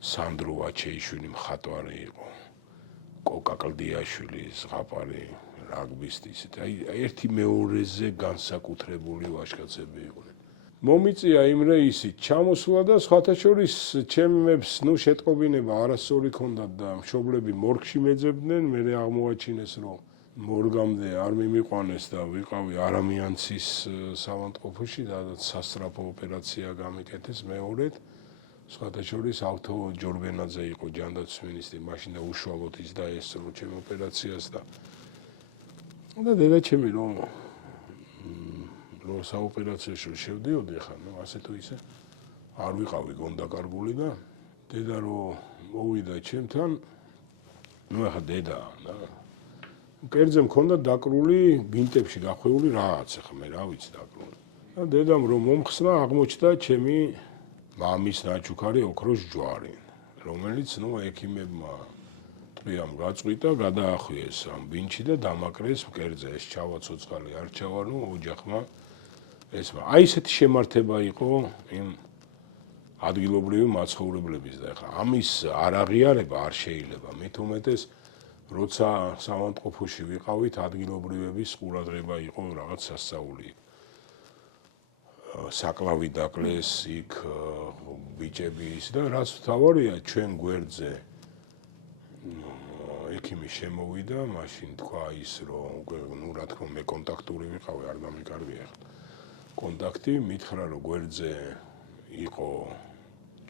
სანდრო ვაჩეიშვილი მხატვარი იყო, კოკა კლდიაშვილი ზღაპარი რაგბისტი, აი ერთი მეორეზე განსაკუთრებული ვაჟკაცები იყვნენ. მომიწია იმ რეისით ჩამოსვლა და სხვათა შორის ჩემებს შეტყობინება არასწორი ჰქონდათ და მშობლები მორგში მეძებდნენ, მე აღმოაჩინეს რომ მორგამდე არ მიმიყვანეს და ვიყავი არამიანცის საავადმყოფოში და სასწრაფო ოპერაცია გამიკეთეს მეორედ. სხვათა შორის ავთო ჯორბენაძე იყო ჯანდაცვის მინისტრი, მაშინ და უშუალოდ ის დაესწრო ჩემ ოპერაციას და დედაჩემი რომ საოპერაციოში შევდიოდი ხა, ასე თუ ისე არ ვიყავი გონდაკარგული და დედა რომ მოვიდა ჩემთან, ახლა დედაა და კერძე მქონდა დაკრული ბინტებში გახვეული რაღაც, ახლა მე რა ვიცი დაკრული. და დედამ რომ მომხსნა, აღმოჩნდა ჩემი მამის ნაჩუქარი ოქროს ჯვარი, რომელიც ექიმებმა ტყვიამ გაწყვიტა, გადაახვიეს ამ ბინტში და დამაკრეს მკერდზე. ეს ჩავა ცოცხალი არ ჩავა, ოჯახმა ესმა. აი ესეთი შემართება იყო იმ ადგილობრივი მაცხოვრებლების და ეხლა ამის არაღიარება არ შეიძლება. მით უმეტეს როცა სამავთყოფოში ვიყავით, ადგილობრივების ყურადღება იყო რაღაც სასწაული. საკლავი დაკლეს იქ ბიჭების და რაც თავარია ჩვენ გვერდზე ექიმი შემოვიდა, მაშინ თქვა ის რომ ნუ რა თქმა უნდა მე კონტაქტური ვიყავი, არ გამიკარგია ახლა. კონტაქტი მითხრა რომ გვერდზე იყო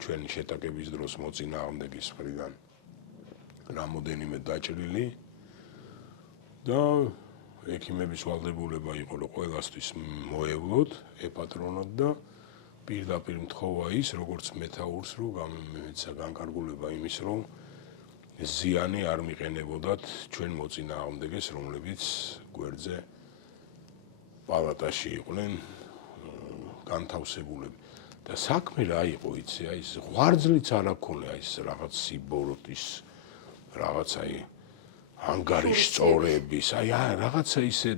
ჩვენი შეტაკების დროს მოწინააღმდეგის მხრიდან რამოდენიმე დაჭრილი და ექიმების ვალდებულება იყო რომ ყველასთვის მოევლოთ, ეპატრონოთ და პირდაპირ მთხოვა ის როგორც მეთაურს რომ გამეცა განკარგულება იმის რომ ზიანი არ მიყენებოდათ ჩვენ მოწინააღმდეგეს რომლებიც გვერდზე პალატაში იყვნენ განთავსებულები. და საქმე რა იყო იცი, აი ეს ღვარძლიც არ აქონია ის რაღაც სიბოროტის რაღაც აი ანგარის სწორების, აი რაღაცა ისე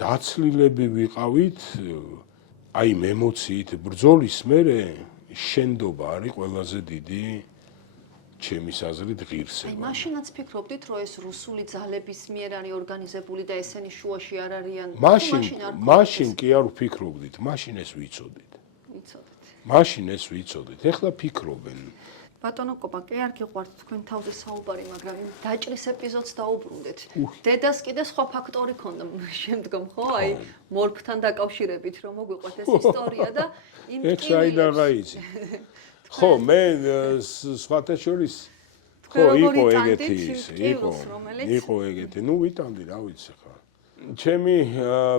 დაცლილები ვიყავით, აი ემოციით ბრძოლის მერე შენდობა არის ყველაზე დიდი ჩემის აზრით ღირსება. აი მაშინაც ფიქრობდით რომ ეს რუსული ძალების მიერ არის ორგანიზებული და ესენი შუაში არ არიან? მაშინ კი არ ვფიქრობდით, მაშინ ეს ვიცოდით. მაშინ ეს ვიცოდით, ეხლა ფიქრობენ. ბატონო კობა, კი არ გიყვართ თქვენ თავზე საუბარი, მაგრამ იმ დაჭრის ეპიზოდს დაუბრუნდეთ. დედას კიდე სხვა ფაქტორი ქონდა შემდგომ, ხო? აი მორგთან დაკავშირებით რომ მოგვიყვათ ეს ისტორია და იმ ექსაიდა გაიცი. ხო, მე სხვათა შორის ხო იყო ეგეთი ის, იყო ეგეთი. ნუ ვიტანდი, რა ვიცი ხა. ჩემი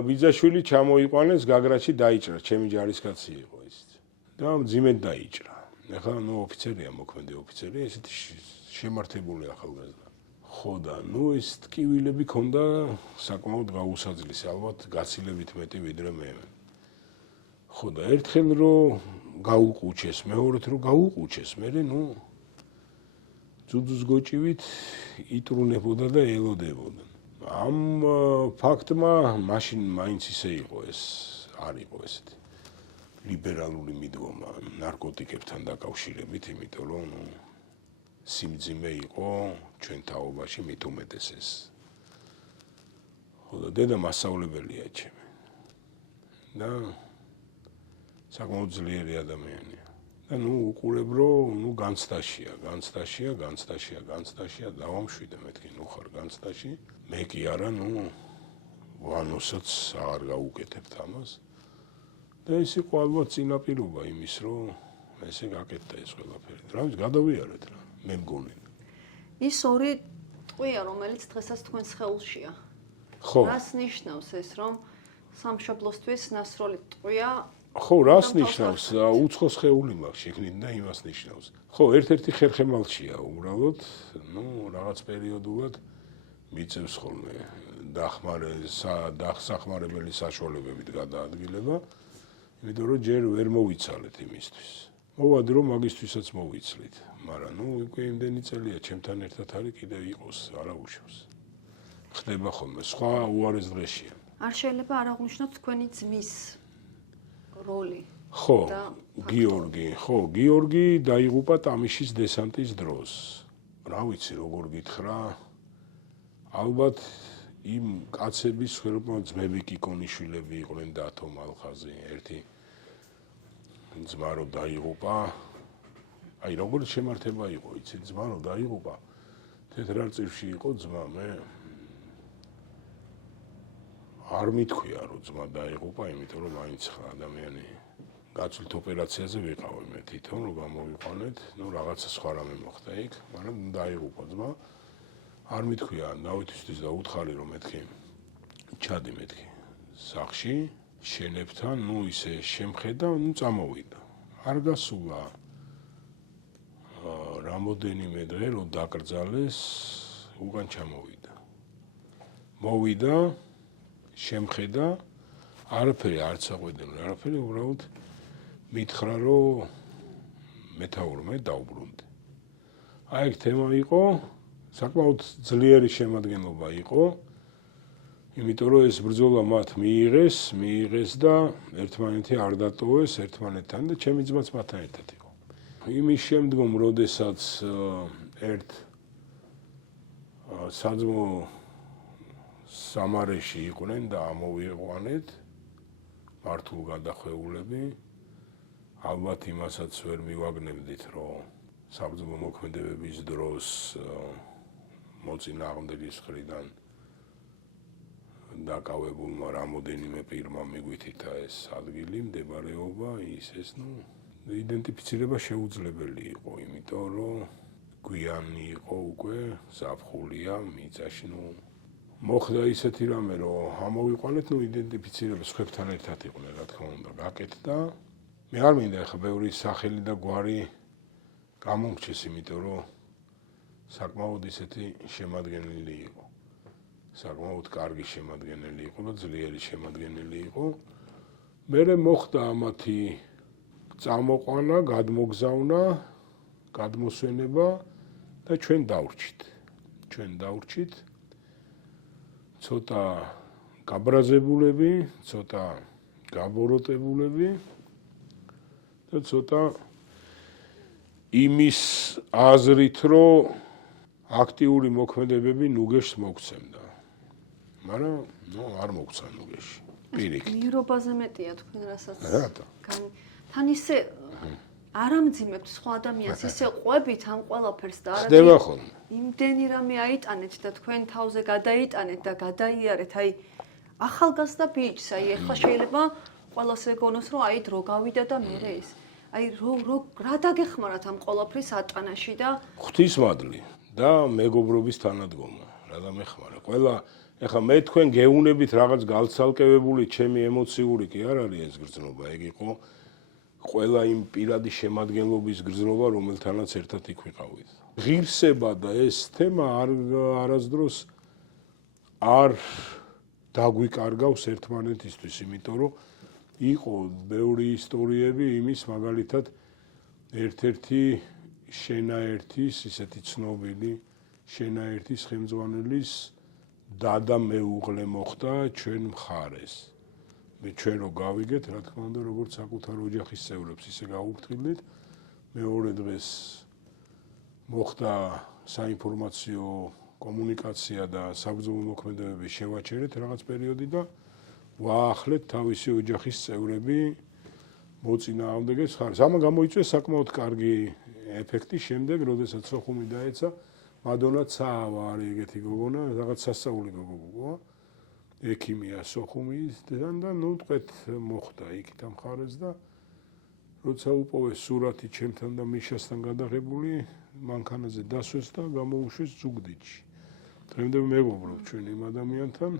ბიძაშვილი ჩამოიყვანეს გაგრაში დაიჭრა, ჩემი ჯარისკაცი იყო ის. და მძიმედ დაიჭრა. ეხლა ნუ ოფიცერია, მოქმედი ოფიცერი, ესეთი შემართებული ახალგაზრდა. ხო და ნუ ეს ტკივილები ქონდა საკმაოდ გაუსაძლისი, ალბათ გაცილებით მეტი ვიდრე მე. ხო და ერთხელ რომ გაუყუჩეს, მეორედ რომ გაუყუჩეს, მე ნუ ძუძუს გოჭივით იტრუნებოდა და ელოდებოდა. ამ ფაქტმა მაშინ მაინც ისე იყო ეს, არ იყო ესეთი ლიბერალური მიდგომა ნარკოტიკებთან დაკავშირებით, იმიტომ რომ სიმძიმე იყო ჩვენ თაობაში მით უმეტეს ეს. ხო და დედა მასწავლებელია ჩემი. და საკმაოდ ძლიერი ადამიანია. და ნუ უყურებ რომ ნუ განცდაშია, დავამშვიდე მეთქი, ნუ ხარ განცდაში. მე კი არა, ნუ ვანოსაც აღარ გაუკეთებთ ამას. და ეს იყო ალბათ წინაპირობა იმის, რომ ესე გაკეთდა ეს ყველაფერი. რა ვიცი, გადავიარეთ რა, მე მგონი. ის ორი ტყვია, რომელიც დღესაც თქვენ სხეულშია. ხო. რას ნიშნავს ეს, რომ სამშობლოსთვის ნასროლი ტყვია? ხო, რას ნიშნავს? უცხო სხეული მაქვს შეგნით და იმას ნიშნავს. ხო, ერთ-ერთი ხერხემალშია უბრალოდ, ნუ რაღაც პერიოდულად მიწევს ხოლმე დახმარებელი საშუალებებით გადაადგილება. იმიტომ რომ ჯერ ვერ მოვიცალეთ იმისთვის. მოვადი რომ მაგისთვისაც მოვიცლით, მაგრამ ნუ უკვე იმდენი წელია ჩემთან ერთად არის კიდევ იყოს, არა უშავს. ხდება ხოლმე, სხვა უარეს დღეშია. არ შეიძლება არ აღვნიშნოთ თქვენი ძმის როლი. ხო, გიორგი დაიღუპა ტამიშის დესანტის დროს. რა ვიცი, როგორ გითხრა, ალბათ იმ კაცების ხელმოწმე ძმები კიკონიშვილები იყვნენ დათო მალხაზი, ერთი ძმა რო დაიღუპა, აი როგორ შემართება იყო, იცი, ძმა რო დაიღუპა, თეთრარწივში იყო ძმა, მე არ მithქვია რომ ძმა დაიღუპა, იმიტომ რომ მაინც ხარ ადამიანი გაცვლით ოპერაციაზე ვიყავი მე თვითონ რომ გამოვიყვანეთ, ნუ რაღაცა სხვა რამე მოხდა იქ, მაგრამ დაიღუპა ძმა. არ მithქვია ნავითისთვის და უთხარი რომ მეთქი ჩადი მეთქი სახში შენებთან, ნუ ისე შემხედა, ნუ წამოვიდა. არ გასულა რამოდენიმე დღე რომ დაკრძალეს, უკან ჩამოვიდა. მოვიდა, შემხედა, არაფერი არ წაყვედნენ, არაფერი, უბრალოდ მითხრა რომ მეთაურმე დაუბრუნდი. აი ეს თემა იყო, საკმაოდ ძლიერი შემადგენლობა იყო, იმიტომ რომ ეს ბრძოლა მათ მიიღეს და ერთმანეთი არ დატოვეს ერთმანეთთან და ჩემი ძმაც მათთან ერთად იყო. იმის შემდგომ, როდესაც ერთ საძმო სამარეში იყვნენ და ამოვიყვანეთ მართულ გადახვეულები, ალბათ იმასაც ვერ მივაგნებდით, რომ საბრძოლო მოქმედებების დროს მოწინააღმდეგის მხრიდან დაკავებულმა რამოდენიმე პირმა მიგვითითა ეს ადგილი, მდებარეობა, ეს იდენტიფიცირება შეუძლებელი იყო, იმიტომ რომ გვიანი იყო უკვე ზაფხულია მიწაში, მოხდა ისეთი რამე, რომ ამოვიყვანეთ, იდენტიფიცირება სხვებთან ერთად იყვნენ, რა თქმა უნდა, გაკეთდა. მე არ მინდა ახლა ბევრი სახელი და გვარი გამომრჩეს, იმიტომ რომ საკმაოდ ისეთი შემადგენელი იყო. საკმაოდ კარგი შემადგენელი იყო და ძლიერი შემადგენელი იყო. მერე მოხდა ამათი წამოყვანა, გადმოგზავნა, გადმოსვენება და ჩვენ დავრჩით. ცოტა გაბრაზებულები, ცოტა გაბოროტებულები და ცოტა იმის აზრით, რომ აქტიური მოქმედებები ნუგეშს მოგცემდა. მაგრამ არ მოგცა ნუგეში. პირიქით. მირობაზე მეტია თქვენ რასაც. რატო? თან ისე არ ამძიმებთ სხვა ადამიანს, ისე ყვებით ამ ყველაფერს და ხდება ხოლმე. იმდენი რამე აიტანეთ და თქვენ თავზე გადაიტანეთ და გადაიარეთ, ახალგაზრდა ბიჭს, ეხლა შეიძლება ყველას ეგონოს, რომ დრო გავიდა და მერე ის. რა დაგეხმარათ ამ ყველაფრის ატანაში და ღვთისმადლი და მეგობრობის თანადგომა, რა დამეხმარა. ყველა ეხლა მე თქვენ გეუნებით რაღაც გალცალკევებული ჩემი ემოციური კი არ არის ეს გრძნობა, ეგ იყო ყველა იმ პირადი შემადგენლობის გრძნობა, რომელთანაც ერთად იქ ვიყავით. ღირსება და ეს თემა არასდროს არ დაგვიკარგავს ერთმანეთისთვის, იმიტომ რომ იყო ბევრი ისტორიები იმის, მაგალითად ერთ-ერთი შენაერთის, ისეთი ცნობილი შენაერთის ხელმძღვანელის დადა მეუღლე მოხდა ჩვენ მხარეს. მე ჩვენ რო გავიგეთ, რა თქმა უნდა, როგორც საკუთარ ოჯახის წევრებს ისე გავუფრთხილდით. მეორე დღეს მოხდა საინფორმაციო კომუნიკაცია და საბრძოლო მოქმედებების შევაჩერეთ რაღაც პერიოდი და ვაახლეთ თავისი ოჯახის წევრები მოწინააღმდეგეს მხარეს. ამან გამოიწვია საკმაოდ კარგი ეფექტი შემდეგ, როდესაც სოხუმი დაეცა, მადონა ცაავა არის ეგეთი გოგონა, რაღაც სასწაული გოგოა. ექიმია სოხუმიდან და თქვით მოხდა იქით ამ მხარეს და როცა უპოვეს სურათი ჩემთან და მიშასთან გადაღებული, მანქანაზე დასვეს და გამოუშვეს ზუგდიდში. დღემდე მეგობრობ ჩვენ იმ ადამიანთან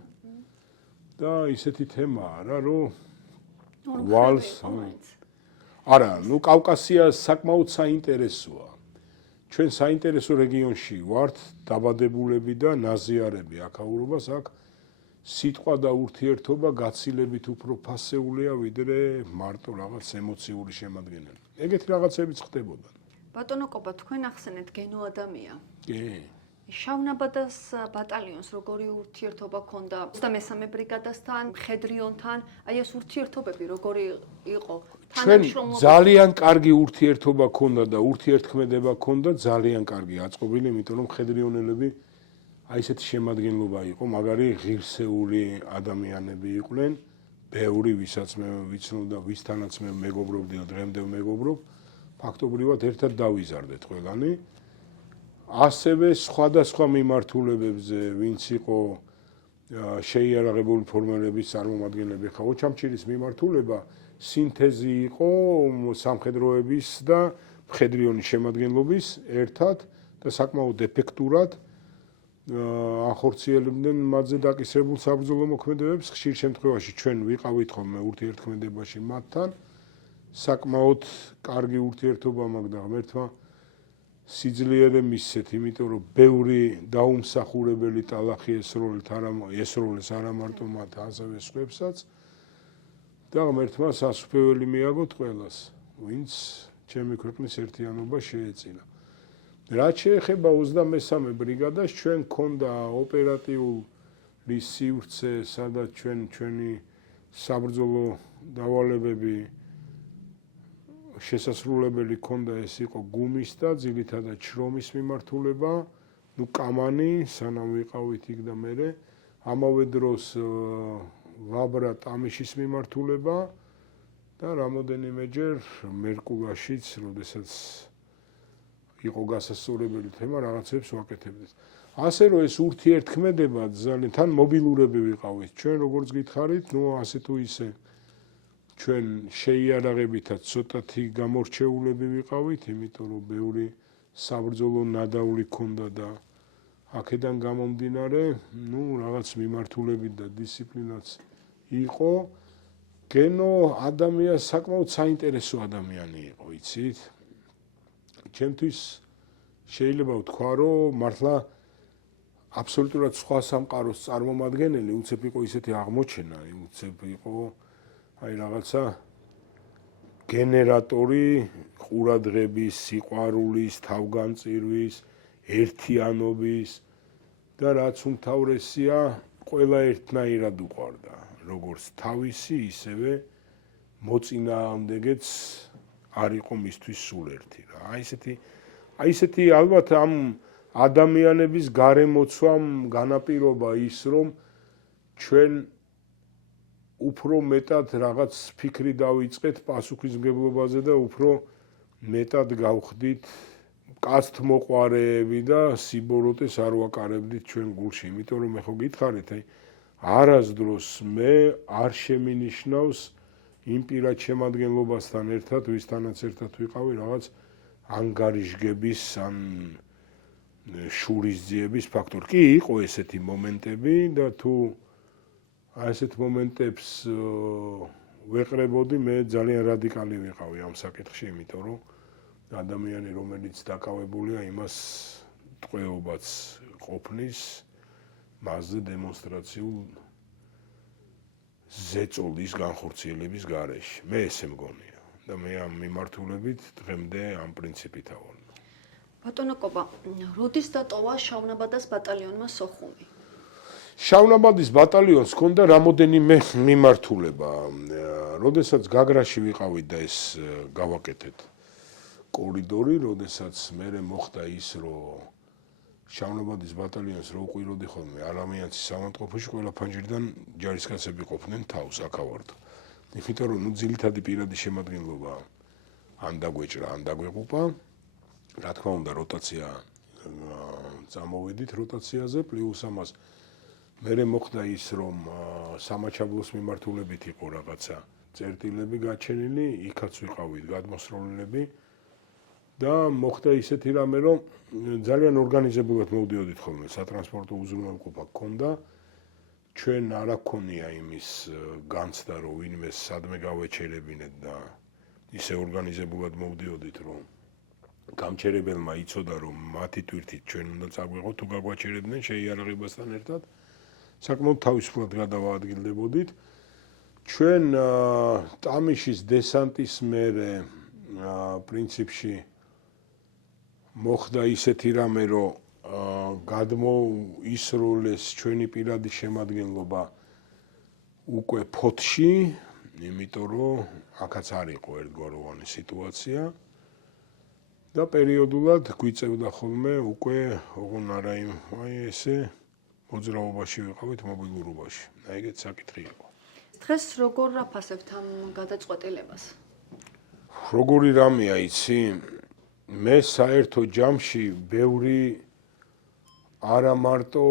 და ისეთი თემაა რა, რომ ვალს არა, კავკასია საკმაოდ საინტერესოა. ჩვენ საინტერესო რეგიონში ვართ, დაბადებულები და ნაზიარები აქაურობას აქ სიტყვა და ურთიერთობა გაცილებით უფრო ფასეულია ვიდრე მარტო რაღაც ემოციური შემადგენელი. ეგეთი რაღაცებიც ხდებოდა. ბატონო კობა, თქვენ ახსენეთ გენო ადამია. კი. შავნაბადას ბატალიონს როგორი ურთიერთობა ჰქონდა 23 ბრიგადასთან, მხედრიონთან, ეს ურთიერთობები როგორი იყო? ჩვენ ძალიან კარგი ურთიერთობა ჰქონდა და ურთიერთქმედება ჰქონდა ძალიან კარგი აწყობილი, იმიტომ რომ მხედრიონელები ესეთი შემადგენლობა იყო, მაგარი ღირსეული ადამიანები იყვნენ, ბევრი ვისაც მე ვიცნობ და ვისთანაც მე მეგობრობდი და დღემდე მეგობრობ, ფაქტობრივად ერთად დავიზარდეთ ყველანი. ასევე სხვადასხვა მიმართულებებზე, ვინც იყო შეიარაღებული ფორმირების წარმომადგენლები, ხა ოჩამჩირის მიმართულება სინთეზი იყო სამხედროების და მხედრიონის შემადგენლობის ერთად და საკმაოდ ეფექტურად ახორციელებდნენ მათზე დაკისრებულ საბრძოლო მოქმედებებს. ხშირ შემთხვევაში ჩვენ ვიყავით ხოლმე ურთიერთქმედებაში მათთან. საკმაოდ კარგი ურთიერთობა მაქვს და ღმერთმა სიძლიერე მისცეთ, იმიტომ რომ ბევრი დაუმსახურებელი ტალახი ესროლეს არა მარტო მათ, ასევე სხვებსაც და ღმერთმა სასუფეველი მიაგოთ ყველას, ვინც ჩემი ქვეყნის ერთიანობა შეეწირა. რაც შეეხება 23 ბრიგადას, ჩვენ გქონდა ოპერატიული სივრცე, სადაც ჩვენი საბრძოლო დავალებები შესასრულებელი ქონდა ეს იყო გუმის და ძირითადად შრომის მიმართულება, კამანი, სანამ ვიყავით იქ და მერე, ამავე დროს ვაბრა ტამიშის მიმართულება და რამოდენიმეჯერ მერკულაშიც, როდესაც იყო გასასწორებელი თემა, რაღაცებს ვაკეთებდით. ასე რომ ეს ურთიერთქმედება ძალიან თან მობილურები ვიყავით. ჩვენ როგორც გითხარით, ასე თუ ისე ჩვენ შეიარაღებითაც ცოტათი გამორჩეულები ვიყავით, იმიტომ რომ ბევრი საბრძოლო ნადავლი ქონდა და აქედან გამომდინარე, რაღაც მიმართულებით და დისციპლინაც იყო. გენო ადამიანს საკმაოდ საინტერესო ადამიანი იყო, იცით? ჩემთვის შეიძლება ვთქვა, რომ მართლა აბსოლუტურად სხვა სამყაროს წარმომადგენელი, უცებ იყო ისეთი აღმოჩენა, უცებ იყო რაღაცა გენერატორი ყურადღების, სიყვარულის, თავგანწირვის, ერთიანობის და რაც უმთავრესია, ყველა ერთნაირად უყვარდა, როგორც თავისი, ისევე მოწინააღმდეგეც არ იყო მისთვის სულ ერთი რა. აი ესეთი ალბათ ამ ადამიანების გარემოცვამ განაპირობა ის, რომ ჩვენ უფრო მეტად რაღაც ფიქრი დავიწყეთ პასუხისმგებლობაზე და უფრო მეტად გავხდით კაცთმოყვარეები და სიბოროტეს არ ვაკარებდით ჩვენ გულში, იმიტომ რომ მე ხო გითხარით, არასდროს მე არ შემინიშნავს იმ პირად შემადგენლობასთან ერთად, ვისთანაც ერთად ვიყავი, რაღაც ანგარიშგების ან შურისძიების ფაქტორი. კი, იყო ესეთი მომენტები და თუ ასეთ მომენტებს ვეყრებოდი, მე ძალიან რადიკალი ვიყავი ამ საკითხში, იმიტომ რომ ადამიანი, რომელიც დაკავებულია, იმას ტყვეობაც ყოფნის, მასზე დემონსტრაციულ ზეწოლის განხორციელების გარეშე. მე ესე მგონია და მე ამ მიმართულებით დღემდე ამ პრინციპით ავარ. ბატონო კობა, როდის დატოვა შავნაბადას ბატალიონმა სოხუმი? შავნაბადის ბატალიონს ჰქონდა რამოდენიმე მიმართულება. როდესაც გაგრაში ვიყავით და ეს გავაკეთეთ კორიდორი, როდესაც მე მოხდა ის, რომ შავნაბადის ბატალიონს რო უყვიროდი ხოლმე ალამიანცის სამონტყოფოში, ყველა ფანჯრიდან ჯარისკაცები ყოფდნენ თავს, აქავარდო. იმიტომ რომ ძირითადი პირადი შემადგენლობა ან დაგვეჭრა, ან დაგვეყუპა. რა თქმა უნდა, როტაცია წამოვედით როტაციაზე, პლუს ამას მერე მოხდა ის, რომ სამაჩაბლოს მიმართულებით იყო რაღაცა წერტილები გაჩენილი, იქაც ვიყავით გადმოსროლილები და მოხდა ისეთი რამე, რომ ძალიან ორგანიზებულად მოვდიოდით ხოლმე, სატრანსპორტო უზრუნველყოფა გქონდა, ჩვენ არ აქონია იმის განცდა, რომ ვინმე სადმე გავეჩერებინეთ და ისე ორგანიზებულად მოვდიოდით, რომ გამჩერებელმა იცოდა, რომ მათი თვირთით ჩვენ უნდა წაგვეღოთ, თუ გაგვაჩერებდნენ შეიარაღებასთან ერთად. საკმაოდ თავისუფლად გადავაადგილდებოდით. ჩვენ ტამიშის დესანტის მერე პრინციპში მოხდა ისეთი რამე, რომ გადმოისროლეს ჩვენი პირადი შემადგენლობა უკვე ფოთში, იმიტომ რომ აქაც არ იყო ერთგვაროვანი სიტუაცია და პერიოდულად გვიწევდა ხოლმე უკვე ოღონ არა იმ ესე მოძრაობაში ვიყავით მობილურობაში. ეგეც საკითხი იყო. დღეს როგორ აფასებთ ამ გადაწყვეტილებას? როგორი რამეა, იცი? მე საერთო ჯამში ბევრი არა მარტო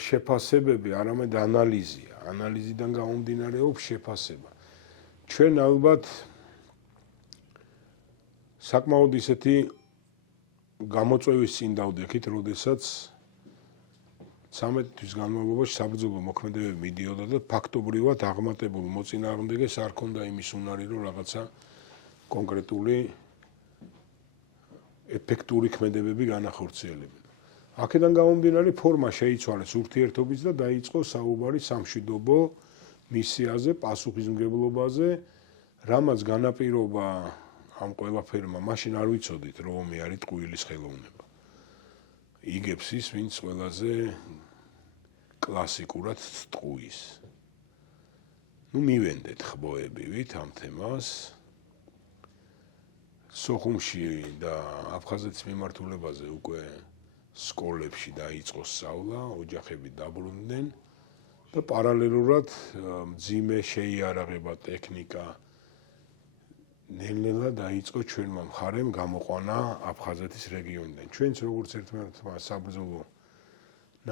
შეფასებები, არამედ ანალიზია. ანალიზიდან გამომდინარეობს შეფასება. ჩვენ ალბათ საკმაოდ ისეთი გამოწვევის წინ დავდექით, როდესაც 13 თვის განმავლობაში საბრძოლო მოქმედებები მიდიოდა და ფაქტობრივად აღმატებულ მოწინააღმდეგეს არ ქონდა იმის უნარი, რომ რაღაცა კონკრეტული ეფექტური ქმედებები განახორციელებინა. აქედან გამომდინარე ფორმა შეიცვალეს ურთიერთობის და დაიწყო საუბარი სამშვიდობო მისიაზე, პასუხისმგებლობაზე, რამაც განაპირობა ამ ყველაფერმა, მაშინ არ ვიცოდით, რომ ომი არის ტყუილის ხელოვნება. იგებს ის, ვინც ყველაზე კლასიკურად ტყუის. მივენდეთ ხბოებივით ამ თემას. სოხუმში და აფხაზეთის მიმართულებაზე უკვე სკოლებში დაიწყო სწავლა, ოჯახები დაბრუნდნენ და პარალელურად მძიმე შეიარაღება ტექნიკა ნელ-ნელა დაიწყო ჩვენმა მხარემ გამოყვანა აფხაზეთის რეგიონიდან. ჩვენც როგორც ერთმანეთმა საბრძოლო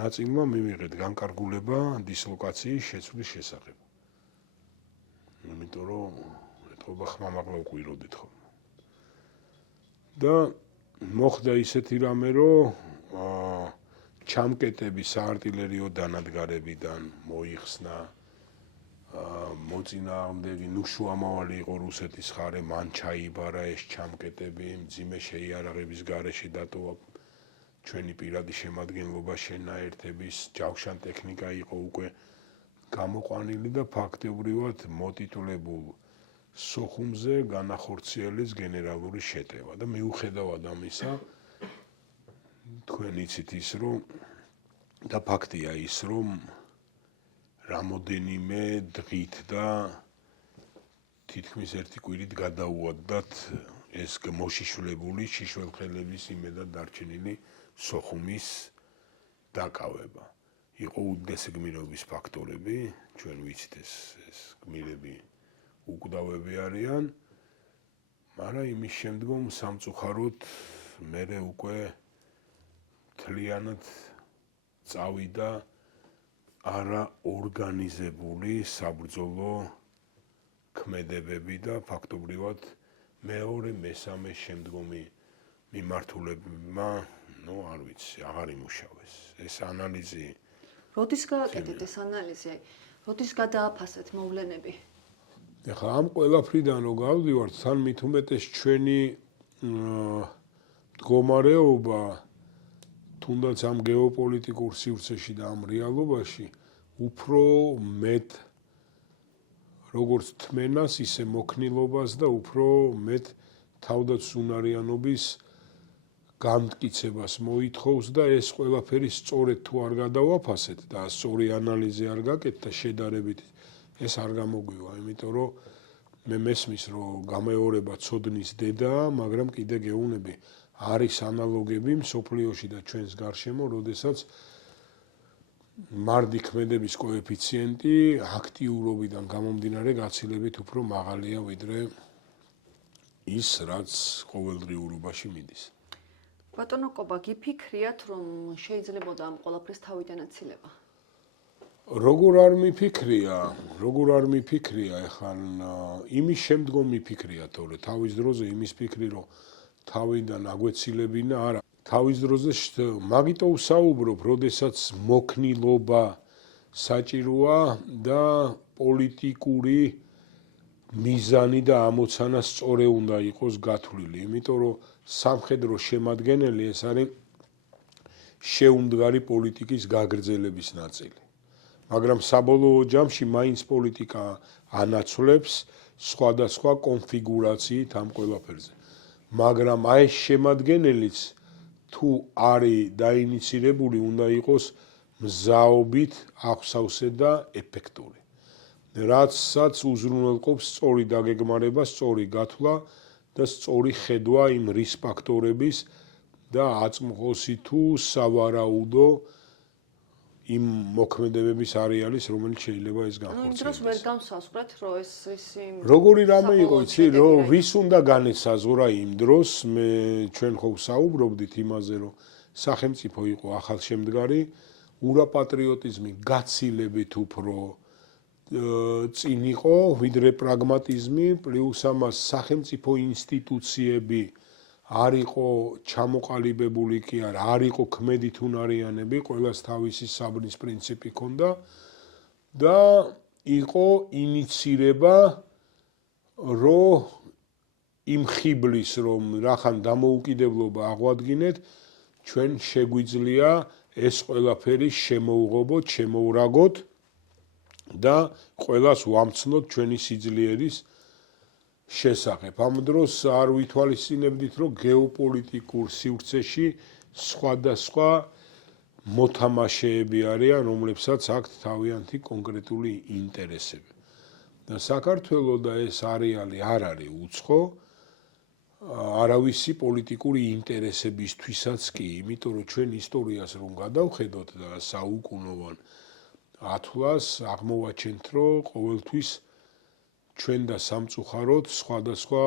ნაწილმა მივიღეთ განკარგულება დისლოკაციის შეცვლის შესახებ. იმიტომ რომ ეთქობა ხმამაღლა უყვიროდით ხოლმე. და მოხდა ისეთი რამე, რომ ჩამკეტები საარტილერიო დანადგარებიდან მოიხსნა, მოწინააღმდეგი ნუშუამავალი იყო რუსეთის მხარე, მან ჩაიბარა ეს ჩამკეტები, მძიმე შეიარაღების გარეშე დატოვა ჩვენი პირადი შემადგენლობა შენაერთების, ჯავშან ტექნიკა იყო უკვე გამოყვანილი და ფაქტობრივად მოტიტულებულ სოხუმზე განახორციელეს გენერალური შეტევა და მიუხედავად ამისა თქვენ იცით ის რომ და ფაქტია ის რომ რამოდენიმე დღით და თითქმის ერთი კვირით გადაუადდათ ეს მოშიშვლებული შიშველხელების იმედად დარჩენილი სოხუმის დაკავება. იყო უდიდესი გმირობის ფაქტორები, ჩვენ ვიცით ეს გმირები უკვდავები არიან, მაგრამ იმის შემდგომ სამწუხაროდ მერე უკვე მთლიანად წავიდა არაორგანიზებული საბრძოლო ქმედებები და ფაქტობრივად მეორე, მესამე შემდგომი მიმართულებმა, არ ვიცი, აღარ იმუშავეს. ეს ანალიზი როდის გააკეთეთ ეს ანალიზი? როდის გადააფასეთ მოვლენები? ეხლა ამ ყველაფრიდან რო გავდივართ, თან მით უმეტეს ჩვენი მდგომარეობა თუნდაც ამ გეოპოლიტიკურ სივრცეში და ამ რეალობაში უფრო მეტ როგორც თმენას, ისე მოქნილობას და უფრო მეტ თავდაცუნარიანობის გამტკიცებას მოითხოვს და ეს ყველაფერი სწორედ თუ არ გადავაფასეთ და სწორი ანალიზი არ გაკეთეთ და შედარებით ეს არ გამოგვივა, იმიტომ რომ მე მესმის რომ გამეორება ცოდნის დედაა, მაგრამ კიდე გეუბნები არის ანალოგები მსოფლიოში და ჩვენს გარშემო, როდესაც მარდი ქმედების კოეფიციენტი აქტიურობიდან გამომდინარე გაცილებით უფრო მაღალია ვიდრე ის, რაც ყოველდღიურობაში მიდის. ბატონო კობა, გიფიქრიათ, რომ შეიძლებოდა ამ ყველაფრის თავიდან აცილება? როგორ არ მიფიქრია, ეხლა იმის შემდგომ მიფიქრია, თორე თავის დროზე იმის ფიქრი, რომ თავიდან აგვეცილებინა, არა. თავის დროზე მაგიტო ვსაუბრობ, როდესაც მოქნილობა საჭიროა და პოლიტიკური მიზანი და ამოცანა სწორი უნდა იყოს გათვლილი, იმიტომ რომ სამხედრო შემადგენელი ეს არის შეუმდგარი პოლიტიკის გაგრძელების ნაწილი. მაგრამ საბოლოო ჯამში მაინც პოლიტიკა ანაცვლებს სხვადასხვა კონფიგურაციით ამ ყველაფერზე. მაგრამ აი ეს შემადგენელიც თუ არის დაინიცირებული, უნდა იყოს მზაობით აღსავსე და ეფექტური. რაცაც უზრუნველყოფს სწორი დაგეგმარება, სწორი გათვლა და სწორი ხედვა იმ რის ფაქტორების და აწმყოსი თუ სავარაუდო იმ მოქმედებების არეალის, რომელიც შეიძლება ეს განხორციელდეს. იმ დროს ვერ განსაზღვრეთ, რომ ეს როგორი რამე იყო, იცი, რომ ვის უნდა განესაზღვრა იმ დროს, ჩვენ ხო ვსაუბრობდით იმაზე, რომ სახელმწიფო იყო ახალშემდგარი, ურაპატრიოტიზმი გაცილებით უფრო წინ იყო, ვიდრე პრაგმატიზმი, პლუს ამას სახელმწიფო ინსტიტუციები არ იყო ჩამოყალიბებული კი არა, არ იყო ქმედით უნარიანები, ყველას თავისი საბნის პრინციპი ჰქონდა და იყო ინიცირება, რომ იმ ხიბლის, რომ რახან დამოუკიდებლობა აღვადგინეთ, ჩვენ შეგვიძლია ეს ყველაფერი შემოუღობოთ, შემოურაგოთ და ყველას ვამცნოთ ჩვენი სიძლიერის შესახებ. ამ დროს არ ვითვალისწინებდით, რომ გეოპოლიტიკურ სივრცეში სხვადასხვა მოთამაშეები არიან, რომლებსაც აქვთ თავიანთი კონკრეტული ინტერესები. და საქართველოს და ეს არეალი არ არის უცხო, არავისი პოლიტიკური ინტერესებისთვისაც კი, იმიტომ რომ ჩვენ ისტორიას რომ გადავხედოთ და საუკუნოვან ათვლას აღმოვაჩენთ, რომ ყოველთვის ჩვენ და სამწუხაროდ სხვადასხვა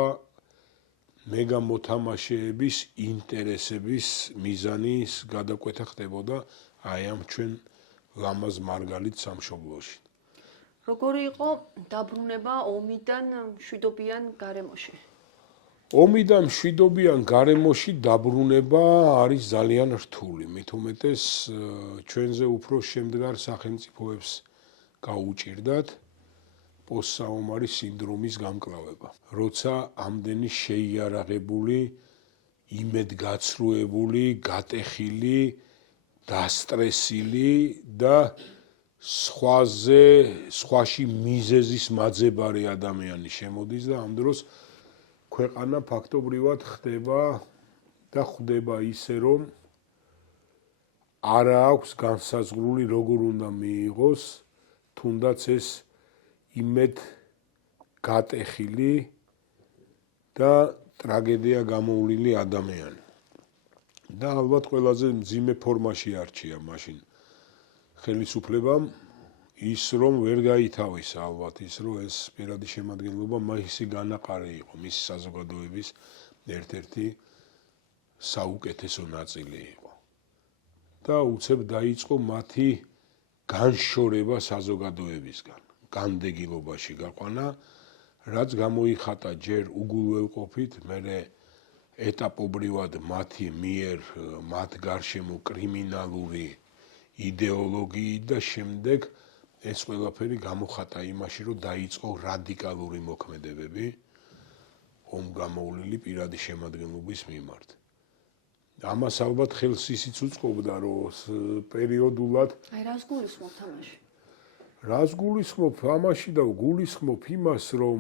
მეგა მოთამაშეების ინტერესების მიზანის გადაკვეთა ხდებოდა აი ამ ჩვენ ლამაზ მარგალით სამშობლოში. როგორი იყო დაბრუნება ომიდან მშვიდობიან გარემოში? ომიდან მშვიდობიან გარემოში დაბრუნება არის ძალიან რთული. მით უმეტეს ჩვენზე უფრო შემდგარ სახელმწიფოებს გაუჭირდათ პოსტსაომარი სინდრომის გამკლავება. როცა ამდენი შეიარაღებული, იმედგაცრუებული, გატეხილი, დასტრესილი და სხვაში მიზეზის მაძებარი ადამიანი შემოდის და ამ დროს ქვეყანა ფაქტობრივად ხდება და ხვდება ისე, რომ არა აქვს განსაზღვრული როგორ უნდა მიიღოს, თუნდაც ეს იმედ გატეხილი და ტრაგედია გამოვლილი ადამიანი. და ალბათ ყველაზე მძიმე ფორმაში არჩია მაშინ ხელისუფლებამ ის რომ ვერ გაითავისა ალბათ ის რომ ეს პირადი შემადგენლობა მასი განაყარი იყო მის საზოგადოების ერთ-ერთი საუკეთესო ნაწილი იყო. და უცებ დაიწყო მათი განშორება საზოგადოებისგან, განდეგილობაში გაყვანა, რაც გამოიხატა ჯერ უგულველყოფით, მერე ეტაპობრივად მათი მიერ მათ გარშემო კრიმინალური იდეოლოგიით და შემდეგ ეს ყველაფერი გამოხატა იმაში, რომ დაიწყო რადიკალური მოქმედებები ომ გამოვლილი პირადი შემადგენლობის მიმართ. ამას ალბათ ხელს ისიც უწყობდა, რომ პერიოდულად აი რას გულისხმობთ ამაში? რას გულისხმობ ამაში და გულისხმობ იმას, რომ